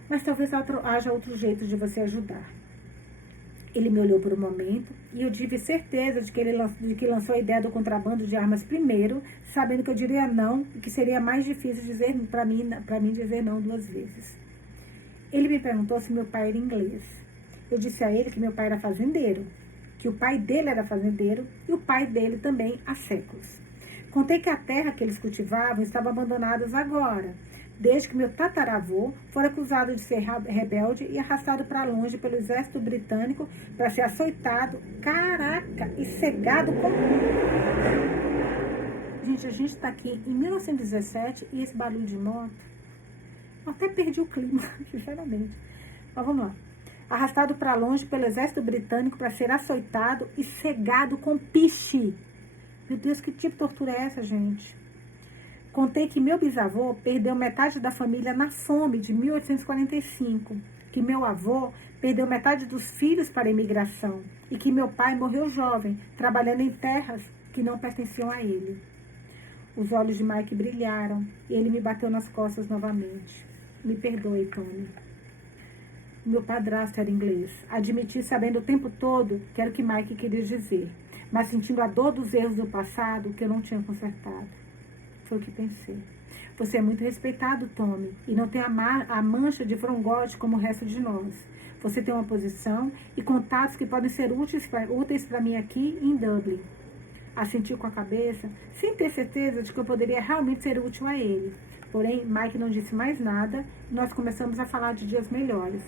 "Mas talvez haja outro jeito de você ajudar." Ele me olhou por um momento e eu tive certeza de que lançou a ideia do contrabando de armas primeiro, sabendo que eu diria não e que seria mais difícil dizer para mim dizer não 2 vezes. Ele me perguntou se meu pai era inglês. Eu disse a ele que meu pai era fazendeiro, que o pai dele era fazendeiro e o pai dele também há séculos. Contei que a terra que eles cultivavam estava abandonada agora, desde que meu tataravô fora acusado de ser rebelde e arrastado para longe pelo exército britânico para ser açoitado, caraca, e cegado com... Gente, a gente está aqui em 1917 e esse barulho de moto... Eu até perdi o clima, sinceramente. Mas vamos lá. Arrastado para longe pelo exército britânico para ser açoitado e cegado com piche. Meu Deus, que tipo de tortura é essa, gente? Contei que meu bisavô perdeu metade da família na fome de 1845, que meu avô perdeu metade dos filhos para a imigração e que meu pai morreu jovem, trabalhando em terras que não pertenciam a ele. Os olhos de Mike brilharam e ele me bateu nas costas novamente. "Me perdoe, Tony. Meu padrasto era inglês. Admiti, sabendo o tempo todo que era o que Mike queria dizer, mas sentindo a dor dos erros do passado que eu não tinha consertado. Foi o que pensei. Você é muito respeitado, Tommy, e não tem a mancha de frangote como o resto de nós. Você tem uma posição e contatos que podem ser úteis para mim aqui em Dublin." Assentiu com a cabeça, sem ter certeza de que eu poderia realmente ser útil a ele. Porém, Mike não disse mais nada e nós começamos a falar de dias melhores.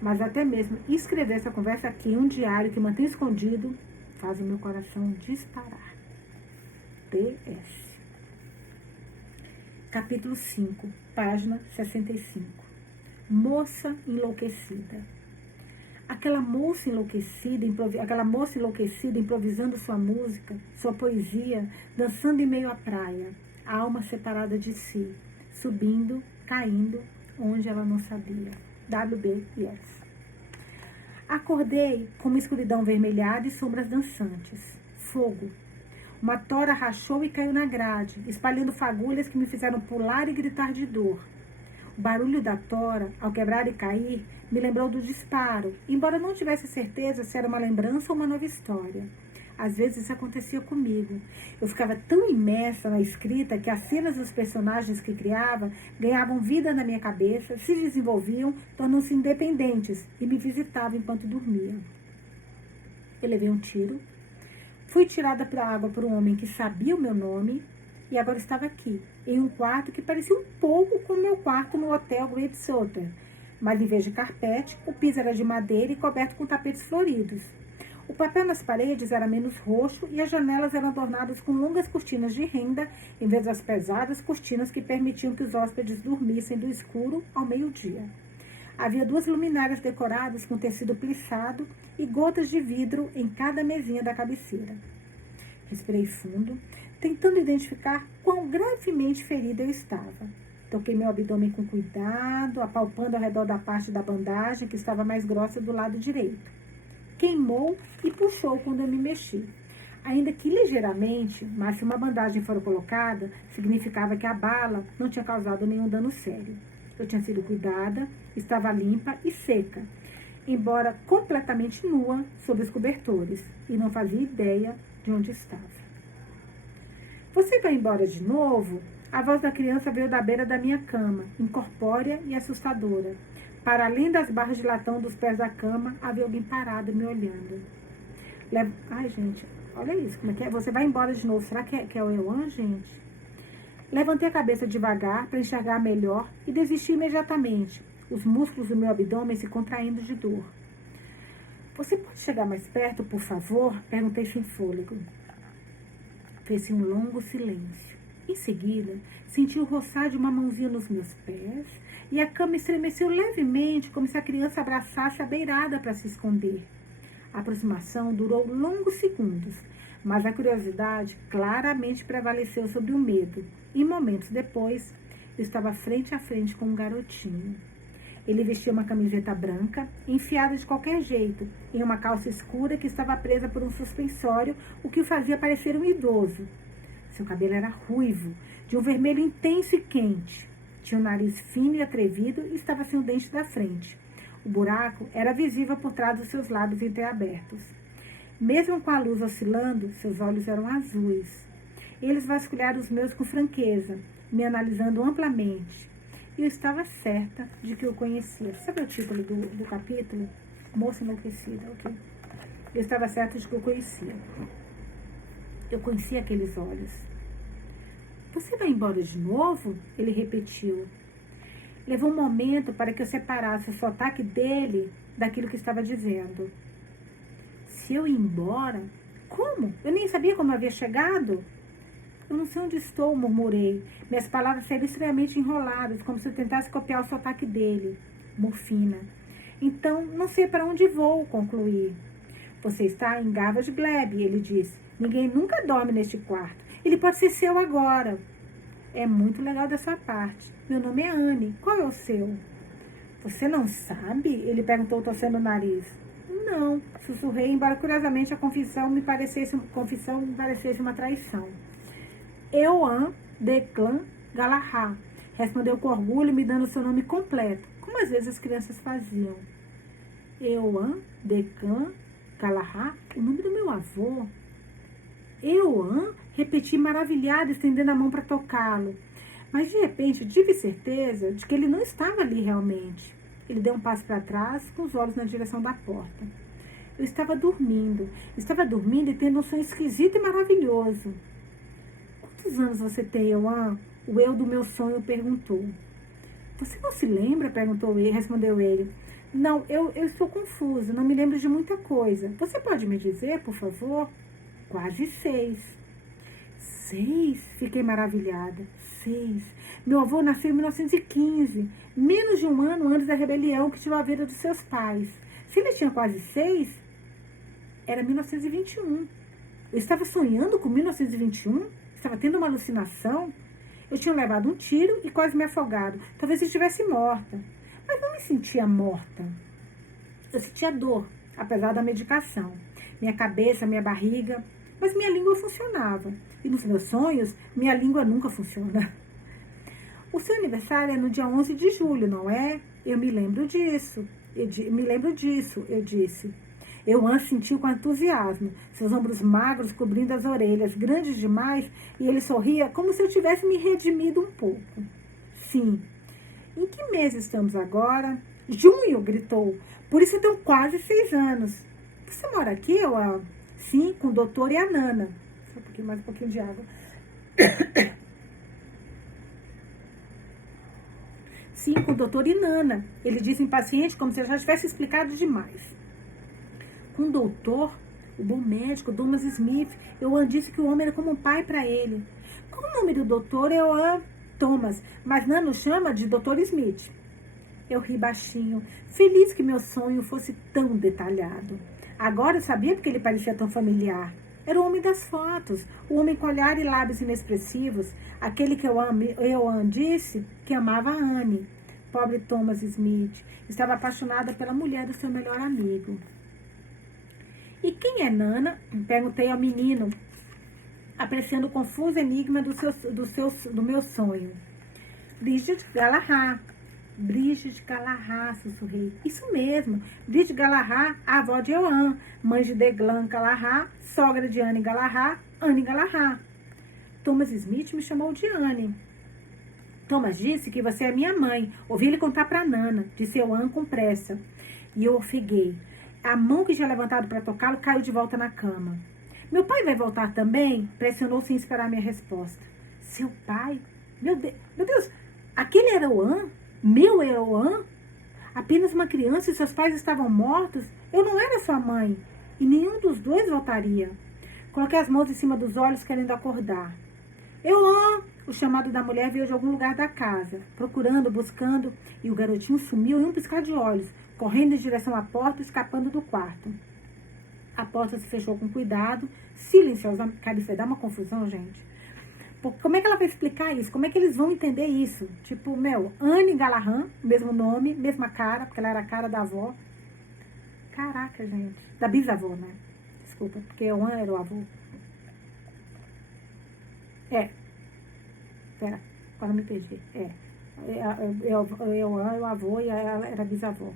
Mas até mesmo escrever essa conversa aqui em um diário que mantém escondido faz o meu coração disparar. PS. Capítulo 5, página 65. Moça enlouquecida. Aquela moça enlouquecida improvisando sua música, sua poesia, dançando em meio à praia, a alma separada de si, subindo, caindo, onde ela não sabia. W.B. Yeats. Acordei com uma escuridão vermelhada e sombras dançantes. Fogo. Uma tora rachou e caiu na grade, espalhando fagulhas que me fizeram pular e gritar de dor. O barulho da tora, ao quebrar e cair, me lembrou do disparo, embora não tivesse certeza se era uma lembrança ou uma nova história. Às vezes isso acontecia comigo. Eu ficava tão imersa na escrita que as cenas dos personagens que criava ganhavam vida na minha cabeça, se desenvolviam, tornando-se independentes e me visitavam enquanto dormia. Eu levei um tiro. Fui tirada para a água por um homem que sabia o meu nome e agora estava aqui, em um quarto que parecia um pouco com o meu quarto no hotel Great Southern, mas em vez de carpete, o piso era de madeira e coberto com tapetes floridos. O papel nas paredes era menos roxo e as janelas eram adornadas com longas cortinas de renda, em vez das pesadas cortinas que permitiam que os hóspedes dormissem do escuro ao meio-dia. Havia 2 luminárias decoradas com tecido plissado e gotas de vidro em cada mesinha da cabeceira. Respirei fundo, tentando identificar quão gravemente ferida eu estava. Toquei meu abdômen com cuidado, apalpando ao redor da parte da bandagem que estava mais grossa do lado direito. Queimou e puxou quando eu me mexi. Ainda que ligeiramente, mas se uma bandagem for colocada, significava que a bala não tinha causado nenhum dano sério. Eu tinha sido cuidada, estava limpa e seca, embora completamente nua sob os cobertores, e não fazia ideia de onde estava. Você vai embora de novo? A voz da criança veio da beira da minha cama, incorpórea e assustadora. Para além das barras de latão dos pés da cama, havia alguém parado me olhando. Ai, gente, olha isso, como é que é? Você vai embora de novo. Será que é o Euan, gente? Levantei a cabeça devagar para enxergar melhor e desisti imediatamente, os músculos do meu abdômen se contraindo de dor. Você pode chegar mais perto, por favor? Perguntei sem fôlego. Fez-se um longo silêncio. Em seguida, senti o roçar de uma mãozinha nos meus pés e a cama estremeceu levemente, como se a criança abraçasse a beirada para se esconder. A aproximação durou longos segundos, mas a curiosidade claramente prevaleceu sobre o medo, e momentos depois, eu estava frente a frente com um garotinho. Ele vestia uma camiseta branca, enfiada de qualquer jeito, em uma calça escura que estava presa por um suspensório, o que o fazia parecer um idoso. Seu cabelo era ruivo, de um vermelho intenso e quente. Tinha um nariz fino e atrevido e estava sem o dente da frente. O buraco era visível por trás dos seus lábios entreabertos. Mesmo com a luz oscilando, seus olhos eram azuis. Eles vasculharam os meus com franqueza, me analisando amplamente. E eu estava certa de que o conhecia. Sabe o título do capítulo? Moça enlouquecida, ok? Eu estava certa de que o conhecia. Eu conhecia aqueles olhos. Você vai embora de novo? Ele repetiu. Levou um momento para que eu separasse o sotaque dele daquilo que estava dizendo. Se eu ir embora? Como? Eu nem sabia como eu havia chegado. Eu não sei onde estou, murmurei. Minhas palavras saíram extremamente enroladas, como se eu tentasse copiar o sotaque dele. Morfina. Então, não sei para onde vou, concluí. Você está em Gavas Gleb, ele disse. Ninguém nunca dorme neste quarto. Ele pode ser seu agora. É muito legal dessa parte. Meu nome é Anne. Qual é o seu? Você não sabe? Ele perguntou, torcendo o nariz. Não, sussurrei, embora curiosamente a confissão me parecesse uma traição. Euan Declan Galahad, respondeu com orgulho, me dando seu nome completo, como às vezes as crianças faziam. Euan Declan Galahad, o nome do meu avô. Euan, repeti maravilhada, estendendo a mão para tocá-lo. Mas de repente tive certeza de que ele não estava ali realmente. Ele deu um passo para trás, com os olhos na direção da porta. Eu estava dormindo e tendo um sonho esquisito e maravilhoso. Quantos anos você tem, Euan? O eu do meu sonho perguntou. Você não se lembra? Respondeu ele. Não, eu estou confuso, não me lembro de muita coisa. Você pode me dizer, por favor? Quase 6. 6? Fiquei maravilhada. 6. Meu avô nasceu em 1915, menos de um ano antes da rebelião que tirou a vida dos seus pais. Se ele tinha quase 6, era 1921. Eu estava sonhando com 1921? Estava tendo uma alucinação? Eu tinha levado um tiro e quase me afogado. Talvez eu estivesse morta. Mas não me sentia morta. Eu sentia dor, apesar da medicação. Minha cabeça, minha barriga, mas minha língua funcionava. E nos meus sonhos, minha língua nunca funciona. O seu aniversário é no dia 11 de julho, não é? Eu me lembro disso. Eu disse. Euan sentiu com entusiasmo, seus ombros magros cobrindo as orelhas, grandes demais, e ele sorria como se eu tivesse me redimido um pouco. Sim. Em que mês estamos agora? Junho, gritou. Por isso eu tenho quase 6 anos. Você mora aqui, Euan? Sim, com o doutor e a Nana. Só mais um pouquinho de água. Sim, com o doutor e Nana. Ele disse impaciente, como se eu já tivesse explicado demais. Com o doutor? O bom médico, Thomas Smith, Euan disse que o homem era como um pai para ele. Qual o nome do doutor? Euan Thomas, mas Nana o chama de Dr. Smith. Eu ri baixinho, feliz que meu sonho fosse tão detalhado. Agora eu sabia porque ele parecia tão familiar. Era o homem das fotos, o homem com olhar e lábios inexpressivos, aquele que Euan disse que amava a Anne. Pobre Thomas Smith, estava apaixonada pela mulher do seu melhor amigo. E quem é Nana? Perguntei ao menino, apreciando o confuso enigma do meu sonho. Bridget Galahad. Bridget Galahad, sussurrei. Isso mesmo, Bridget Galahad, a avó de Euan, mãe de Declan Galahad, sogra de Anne Galahad, Anne Galahad. Thomas Smith me chamou de Anne. Thomas disse que você é minha mãe. Ouvi ele contar para Nana, disse Euan com pressa. E eu ofeguei. A mão que tinha levantado para tocá-lo caiu de volta na cama. Meu pai vai voltar também? Pressionou sem esperar minha resposta. Seu pai? Meu Deus, aquele era Euan? Meu Euan? Apenas uma criança e seus pais estavam mortos? Eu não era sua mãe. E nenhum dos dois voltaria. Coloquei as mãos em cima dos olhos, querendo acordar. Euan! O chamado da mulher veio de algum lugar da casa, procurando, buscando, e o garotinho sumiu em um piscar de olhos, correndo em direção à porta, escapando do quarto. A porta se fechou com cuidado, silenciosamente. Cara, isso vai dar uma confusão, gente. Porque como é que ela vai explicar isso? Como é que eles vão entender isso? Tipo, Anne Galahad, mesmo nome, mesma cara, porque ela era a cara da avó. Caraca, gente. Da bisavó, né? Desculpa, porque o Anne era o avô. Pera, agora me perdi. Eu era o avô e ela era a bisavó.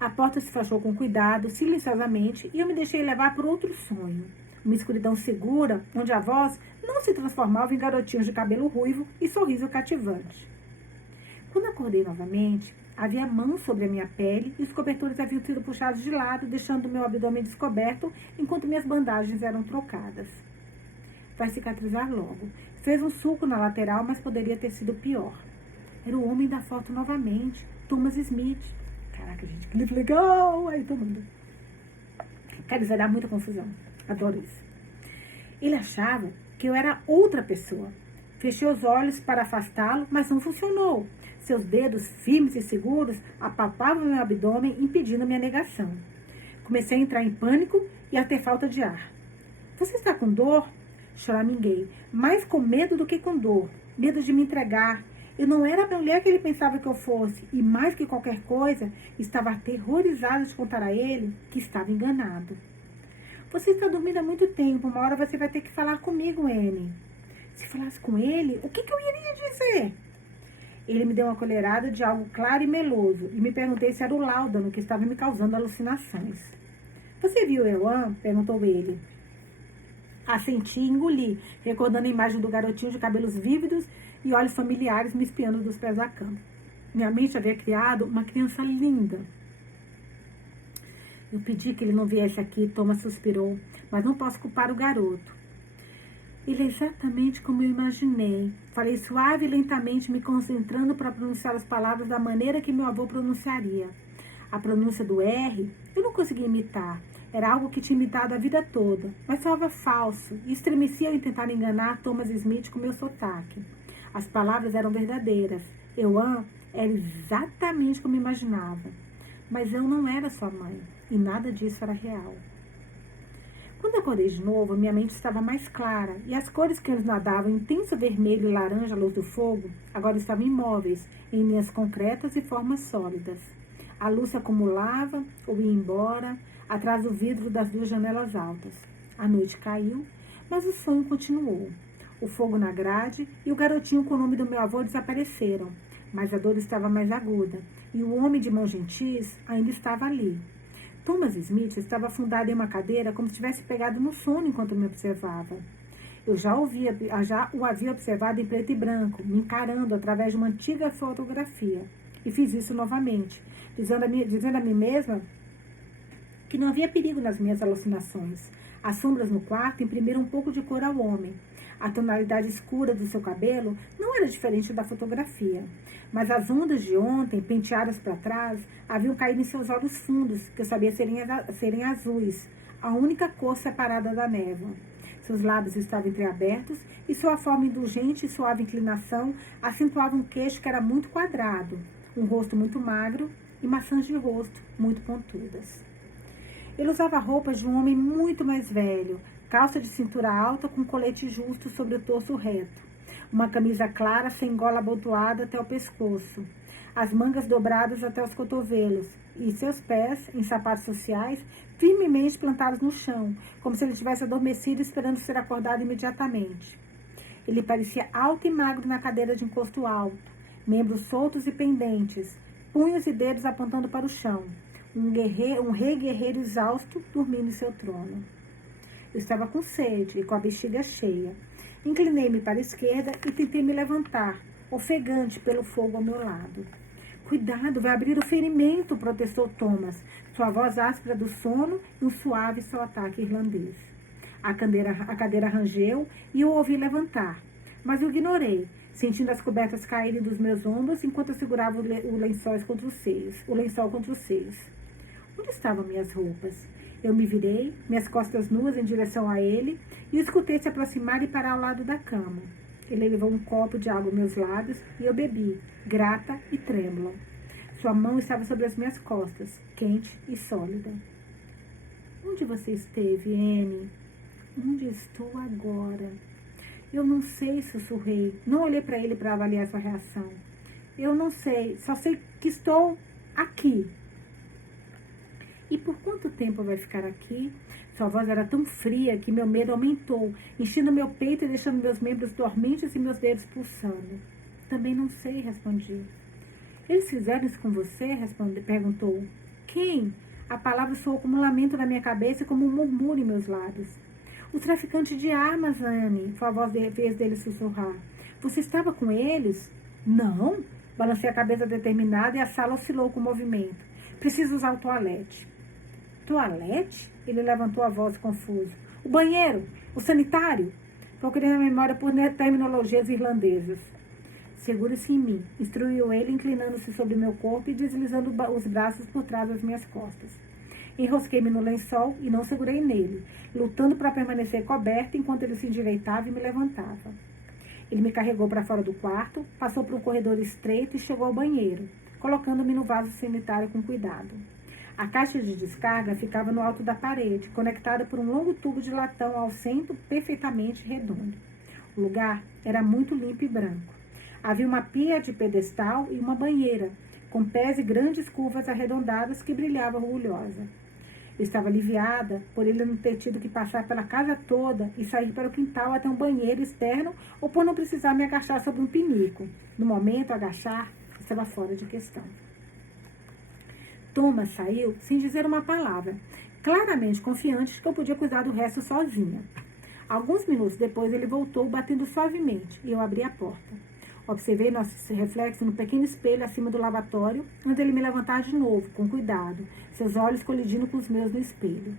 A porta se fechou com cuidado, silenciosamente, e eu me deixei levar por outro sonho. Uma escuridão segura, onde a voz não se transformava em garotinhos de cabelo ruivo e sorriso cativante. Quando acordei novamente, havia mãos sobre a minha pele e os cobertores haviam sido puxados de lado, deixando meu abdômen descoberto, enquanto minhas bandagens eram trocadas. Vai cicatrizar logo. Fez um sulco na lateral, mas poderia ter sido pior. Era o homem da foto novamente, Thomas Smith. Caraca, gente, que livro legal! Aí, tomando. Cara, isso vai dar muita confusão. Adoro isso. Ele achava que eu era outra pessoa. Fechei os olhos para afastá-lo, mas não funcionou. Seus dedos, firmes e seguros, apalpavam meu abdômen, impedindo minha negação. Comecei a entrar em pânico e a ter falta de ar. Você está com dor? Choraminguei. Mais com medo do que com dor. Medo de me entregar. Eu não era a mulher que ele pensava que eu fosse. E mais que qualquer coisa, estava aterrorizada de contar a ele que estava enganado. Você está dormindo há muito tempo. Uma hora você vai ter que falar comigo, Anne. Se falasse com ele, o que eu iria dizer? Ele me deu uma colherada de algo claro e meloso. E me perguntei se era o láudano que estava me causando alucinações. Você viu Euan? Perguntou ele. Assenti e engoli, recordando a imagem do garotinho de cabelos vívidos e olhos familiares me espiando dos pés da cama. Minha mente havia criado uma criança linda. Eu pedi que ele não viesse aqui, Thomas suspirou, mas não posso culpar o garoto. Ele é exatamente como eu imaginei. Falei suave e lentamente, me concentrando para pronunciar as palavras da maneira que meu avô pronunciaria. A pronúncia do R, eu não conseguia imitar. Era algo que tinha imitado a vida toda, mas soava falso, e estremecia ao tentar enganar Thomas Smith com meu sotaque. As palavras eram verdadeiras. Euan era exatamente como imaginava. Mas eu não era sua mãe, e nada disso era real. Quando acordei de novo, minha mente estava mais clara, e as cores que antes nadavam intenso vermelho e laranja à luz do fogo, agora estavam imóveis, em linhas concretas e formas sólidas. A luz se acumulava ou ia embora, atrás do vidro das duas janelas altas. A noite caiu, mas o sonho continuou. O fogo na grade e o garotinho com o nome do meu avô desapareceram, mas a dor estava mais aguda, e o homem de mãos gentis ainda estava ali. Thomas Smith estava afundado em uma cadeira como se tivesse pegado no sono enquanto me observava. Eu já o havia observado em preto e branco, me encarando através de uma antiga fotografia, e fiz isso novamente, dizendo a mim mesma que não havia perigo nas minhas alucinações. As sombras no quarto imprimiram um pouco de cor ao homem. A tonalidade escura do seu cabelo não era diferente da fotografia, mas as ondas de ontem, penteadas para trás, haviam caído em seus olhos fundos, que eu sabia serem azuis, a única cor separada da névoa. Seus lábios estavam entreabertos e sua forma indulgente e suave inclinação acentuava um queixo que era muito quadrado, um rosto muito magro e maçãs de rosto muito pontudas. Ele usava roupas de um homem muito mais velho, calça de cintura alta com colete justo sobre o torso reto, uma camisa clara sem gola abotoada até o pescoço, as mangas dobradas até os cotovelos e seus pés, em sapatos sociais, firmemente plantados no chão, como se ele tivesse adormecido esperando ser acordado imediatamente. Ele parecia alto e magro na cadeira de encosto alto, membros soltos e pendentes, punhos e dedos apontando para o chão, um rei guerreiro exausto dormindo em seu trono. Eu estava com sede e com a bexiga cheia. Inclinei-me para a esquerda e tentei me levantar, ofegante pelo fogo ao meu lado. Cuidado, vai abrir o ferimento, protestou Thomas, sua voz áspera do sono e um suave sotaque irlandês. A cadeira rangeu e eu ouvi levantar, mas o ignorei, sentindo as cobertas caírem dos meus ombros enquanto eu segurava o lençol contra os seios. Onde estavam minhas roupas? Eu me virei, minhas costas nuas em direção a ele, e escutei se aproximar e parar ao lado da cama. Ele levou um copo de água aos meus lábios e eu bebi, grata e trêmula. Sua mão estava sobre as minhas costas, quente e sólida. Onde você esteve, Anne? Onde estou agora? Eu não sei, sussurrei. Não olhei para ele para avaliar sua reação. Eu não sei, só sei que estou aqui. E por quanto tempo vai ficar aqui? Sua voz era tão fria que meu medo aumentou, enchendo meu peito e deixando meus membros dormentes e meus dedos pulsando. Também não sei, respondi. Eles fizeram isso com você? Perguntou. Quem? A palavra soou como um lamento na minha cabeça e como um murmúrio em meus lábios. Os traficantes de armas, Anne, foi a vez dele sussurrar. Você estava com eles? Não. Balancei a cabeça determinada e a sala oscilou com o movimento. Preciso usar o toalete. Toalete? Ele levantou a voz confuso. O banheiro? O sanitário? Procurei na memória por terminologias irlandesas. Segure-se em mim, instruiu ele, inclinando-se sobre meu corpo e deslizando os braços por trás das minhas costas. Enrosquei-me no lençol e não segurei nele, lutando para permanecer coberta enquanto ele se endireitava e me levantava. Ele me carregou para fora do quarto, passou por um corredor estreito e chegou ao banheiro, colocando-me no vaso sanitário com cuidado. A caixa de descarga ficava no alto da parede, conectada por um longo tubo de latão ao centro perfeitamente redondo. O lugar era muito limpo e branco. Havia uma pia de pedestal e uma banheira, com pés e grandes curvas arredondadas que brilhava orgulhosa. Eu estava aliviada por ele não ter tido que passar pela casa toda e sair para o quintal até um banheiro externo ou por não precisar me agachar sobre um pinico. No momento, agachar estava fora de questão. Thomas saiu sem dizer uma palavra, claramente confiante de que eu podia cuidar do resto sozinha. Alguns minutos depois, ele voltou batendo suavemente e eu abri a porta. Observei nosso reflexo no pequeno espelho acima do lavatório, onde ele me levantava de novo, com cuidado, seus olhos colidindo com os meus no espelho.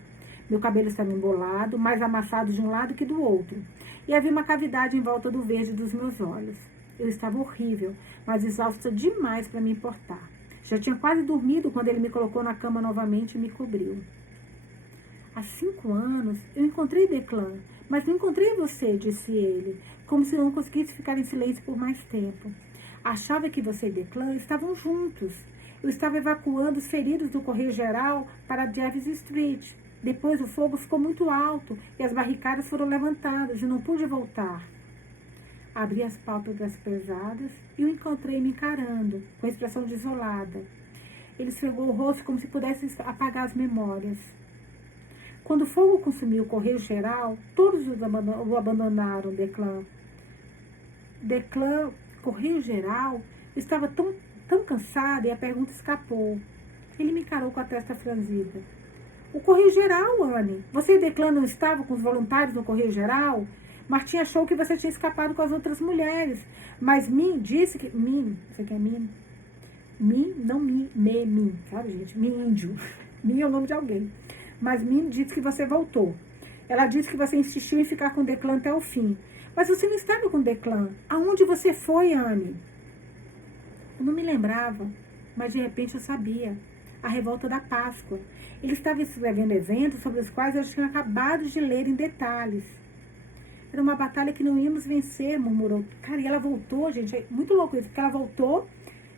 Meu cabelo estava embolado, mais amassado de um lado que do outro, e havia uma cavidade em volta do verde dos meus olhos. Eu estava horrível, mas exausta demais para me importar. Já tinha quase dormido quando ele me colocou na cama novamente e me cobriu. Há 5 anos, eu encontrei Declan, mas não encontrei você, disse ele, como se eu não conseguisse ficar em silêncio por mais tempo. Achava que você e Declan estavam juntos. Eu estava evacuando os feridos do Correio Geral para Jervis Street. Depois o fogo ficou muito alto e as barricadas foram levantadas e não pude voltar. Abri as pálpebras pesadas e o encontrei me encarando, com expressão desolada. Ele esfregou o rosto como se pudesse apagar as memórias. Quando o fogo consumiu o Correio Geral, todos o abandonaram, Declan. Declan, Correio Geral, estava tão cansada e a pergunta escapou. Ele me encarou com a testa franzida. O Correio Geral, Anne. Você e Declan não estavam com os voluntários no Correio Geral? Martim achou que você tinha escapado com as outras mulheres. Mas Min disse que... Min, você quer Min? Min, não Min, sabe, gente? Min índio. Min é o nome de alguém. Mas Min disse que você voltou. Ela disse que você insistiu em ficar com Declan até o fim. Mas você não estava com Declan. Aonde você foi, Anne? Eu não me lembrava, mas de repente eu sabia. A revolta da Páscoa. Ele estava escrevendo eventos sobre os quais eu tinha acabado de ler em detalhes. Era uma batalha que não íamos vencer, murmurou. Cara, e ela voltou, gente, é muito louco isso, porque ela voltou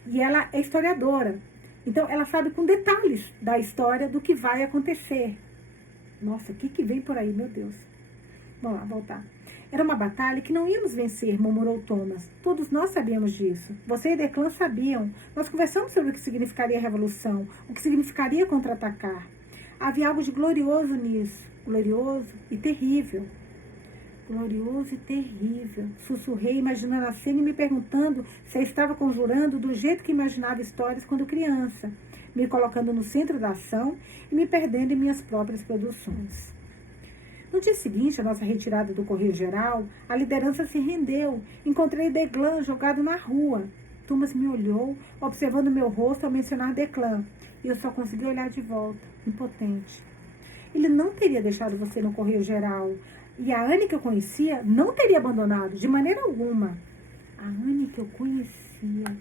e ela é historiadora. Então, ela sabe com detalhes da história do que vai acontecer. Nossa, o que vem por aí, meu Deus. Vamos lá, voltar. Era uma batalha que não íamos vencer, murmurou Thomas. Todos nós sabíamos disso. Você e Declan sabiam. Nós conversamos sobre o que significaria a revolução, o que significaria contra-atacar. Havia algo de glorioso nisso. Glorioso e terrível. Glorioso e terrível. Sussurrei, imaginando a cena e me perguntando se eu estava conjurando do jeito que imaginava histórias quando criança, me colocando no centro da ação e me perdendo em minhas próprias produções. No dia seguinte, a nossa retirada do Correio Geral, a liderança se rendeu. Encontrei Declan jogado na rua. Thomas me olhou, observando meu rosto ao mencionar Declan, e eu só consegui olhar de volta, impotente. Ele não teria deixado você no Correio Geral, e a Anne que eu conhecia não teria abandonado, de maneira alguma. A Anne que eu conhecia.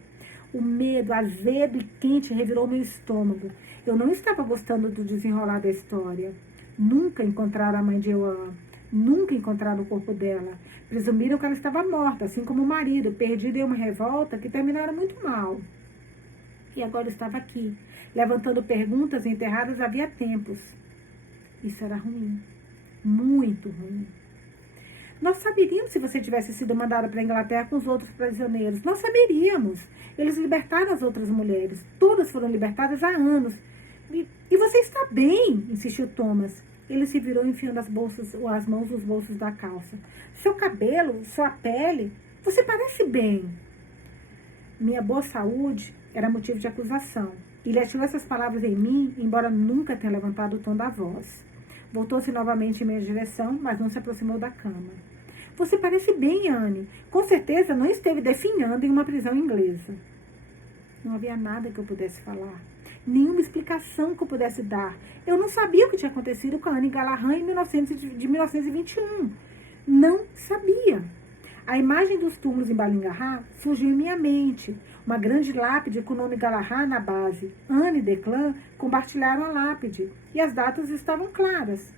O medo azedo e quente revirou meu estômago. Eu não estava gostando do desenrolar da história. Nunca encontraram a mãe de Joan. Nunca encontraram o corpo dela. Presumiram que ela estava morta, assim como o marido, perdido em uma revolta que terminaram muito mal. E agora eu estava aqui, levantando perguntas enterradas havia tempos. Isso era ruim. Muito ruim. Nós saberíamos se você tivesse sido mandada para a Inglaterra com os outros prisioneiros. Nós saberíamos. Eles libertaram as outras mulheres. Todas foram libertadas há anos. E você está bem, insistiu Thomas. Ele se virou enfiando as mãos nos bolsos da calça. Seu cabelo, sua pele, você parece bem. Minha boa saúde era motivo de acusação. Ele atirou essas palavras em mim, embora nunca tenha levantado o tom da voz. Voltou-se novamente em minha direção, mas não se aproximou da cama. Você parece bem, Anne. Com certeza não esteve definhando em uma prisão inglesa. Não havia nada que eu pudesse falar. Nenhuma explicação que eu pudesse dar. Eu não sabia o que tinha acontecido com a Anne Gallagher em 1921. Não sabia. A imagem dos túmulos em Ballingarra surgiu em minha mente. Uma grande lápide com o nome Gallagher na base. Anne e Declan compartilharam a lápide. E as datas estavam claras.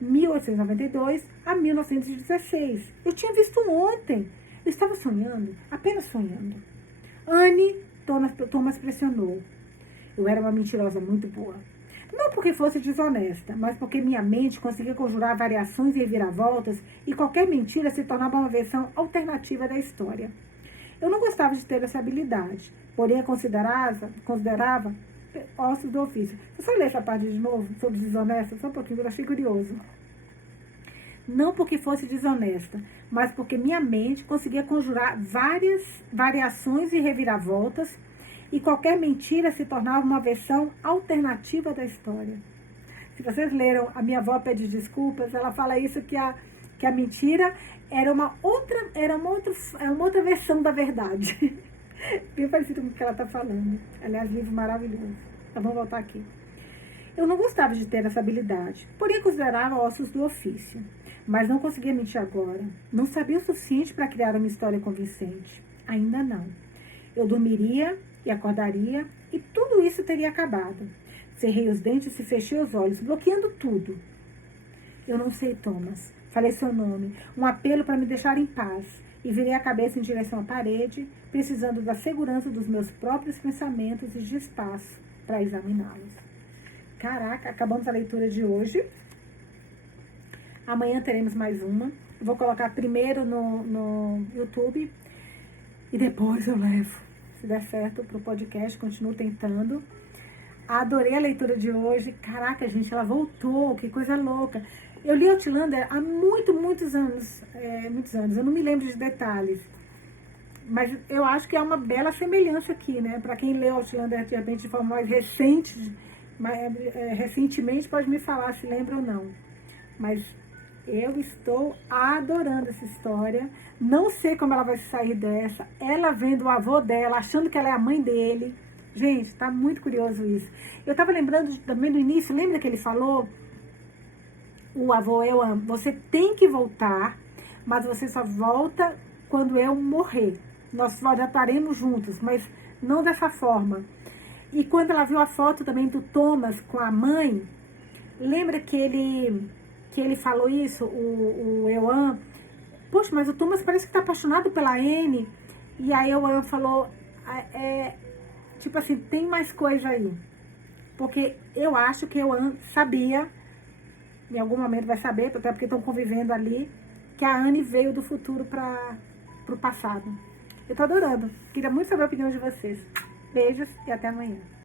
1892 a 1916. Eu tinha visto ontem. Eu estava sonhando, apenas sonhando. Anne, Thomas pressionou. Eu era uma mentirosa muito boa. Não porque fosse desonesta, mas porque minha mente conseguia conjurar variações e reviravoltas e qualquer mentira se tornava uma versão alternativa da história. Eu não gostava de ter essa habilidade, porém a considerava ossos do ofício. Você só ler essa parte de novo sobre desonesta? Só um pouquinho, eu achei curioso. Não porque fosse desonesta, mas porque minha mente conseguia conjurar várias variações e reviravoltas e qualquer mentira se tornava uma versão alternativa da história. Se vocês leram A Minha Avó Pede Desculpas, ela fala isso, que a mentira era uma outra versão da verdade. Bem parecido com o que ela está falando. Aliás, livro maravilhoso. Então, vamos voltar aqui. Eu não gostava de ter essa habilidade, porém considerava ossos do ofício. Mas não conseguia mentir agora. Não sabia o suficiente para criar uma história convincente. Ainda não. Eu dormiria e acordaria, e tudo isso teria acabado. Cerrei os dentes e fechei os olhos, bloqueando tudo. Eu não sei, Thomas. Falei seu nome, um apelo para me deixar em paz, e virei a cabeça em direção à parede, precisando da segurança dos meus próprios pensamentos e de espaço para examiná-los. Caraca, acabamos a leitura de hoje. Amanhã teremos mais uma. Eu vou colocar primeiro no YouTube e depois eu levo. Se der certo para o podcast, continuo tentando. Adorei a leitura de hoje. Caraca, gente, ela voltou, que coisa louca. Eu li Outlander há muitos anos. Eu não me lembro de detalhes. Mas eu acho que há uma bela semelhança aqui, né? Para quem lê Outlander de repente de forma mais recente, recentemente, pode me falar se lembra ou não. Mas eu estou adorando essa história. Não sei como ela vai sair dessa. Ela vendo o avô dela, achando que ela é a mãe dele. Gente, tá muito curioso isso. Eu tava lembrando também do início, lembra que ele falou? O avô, eu amo. Você tem que voltar mas você só volta quando eu morrer. Nós já estaremos juntos, mas não dessa forma. E quando ela viu a foto também do Thomas com a mãe, lembra que ele falou isso, o Euan? Poxa, mas o Thomas parece que tá apaixonado pela Anne. E aí o Euan falou, tipo assim, tem mais coisa aí. Porque eu acho que o Euan sabia, em algum momento vai saber, até porque estão convivendo ali, que a Anne veio do futuro para o passado. Eu tô adorando. Queria muito saber a opinião de vocês. Beijos e até amanhã.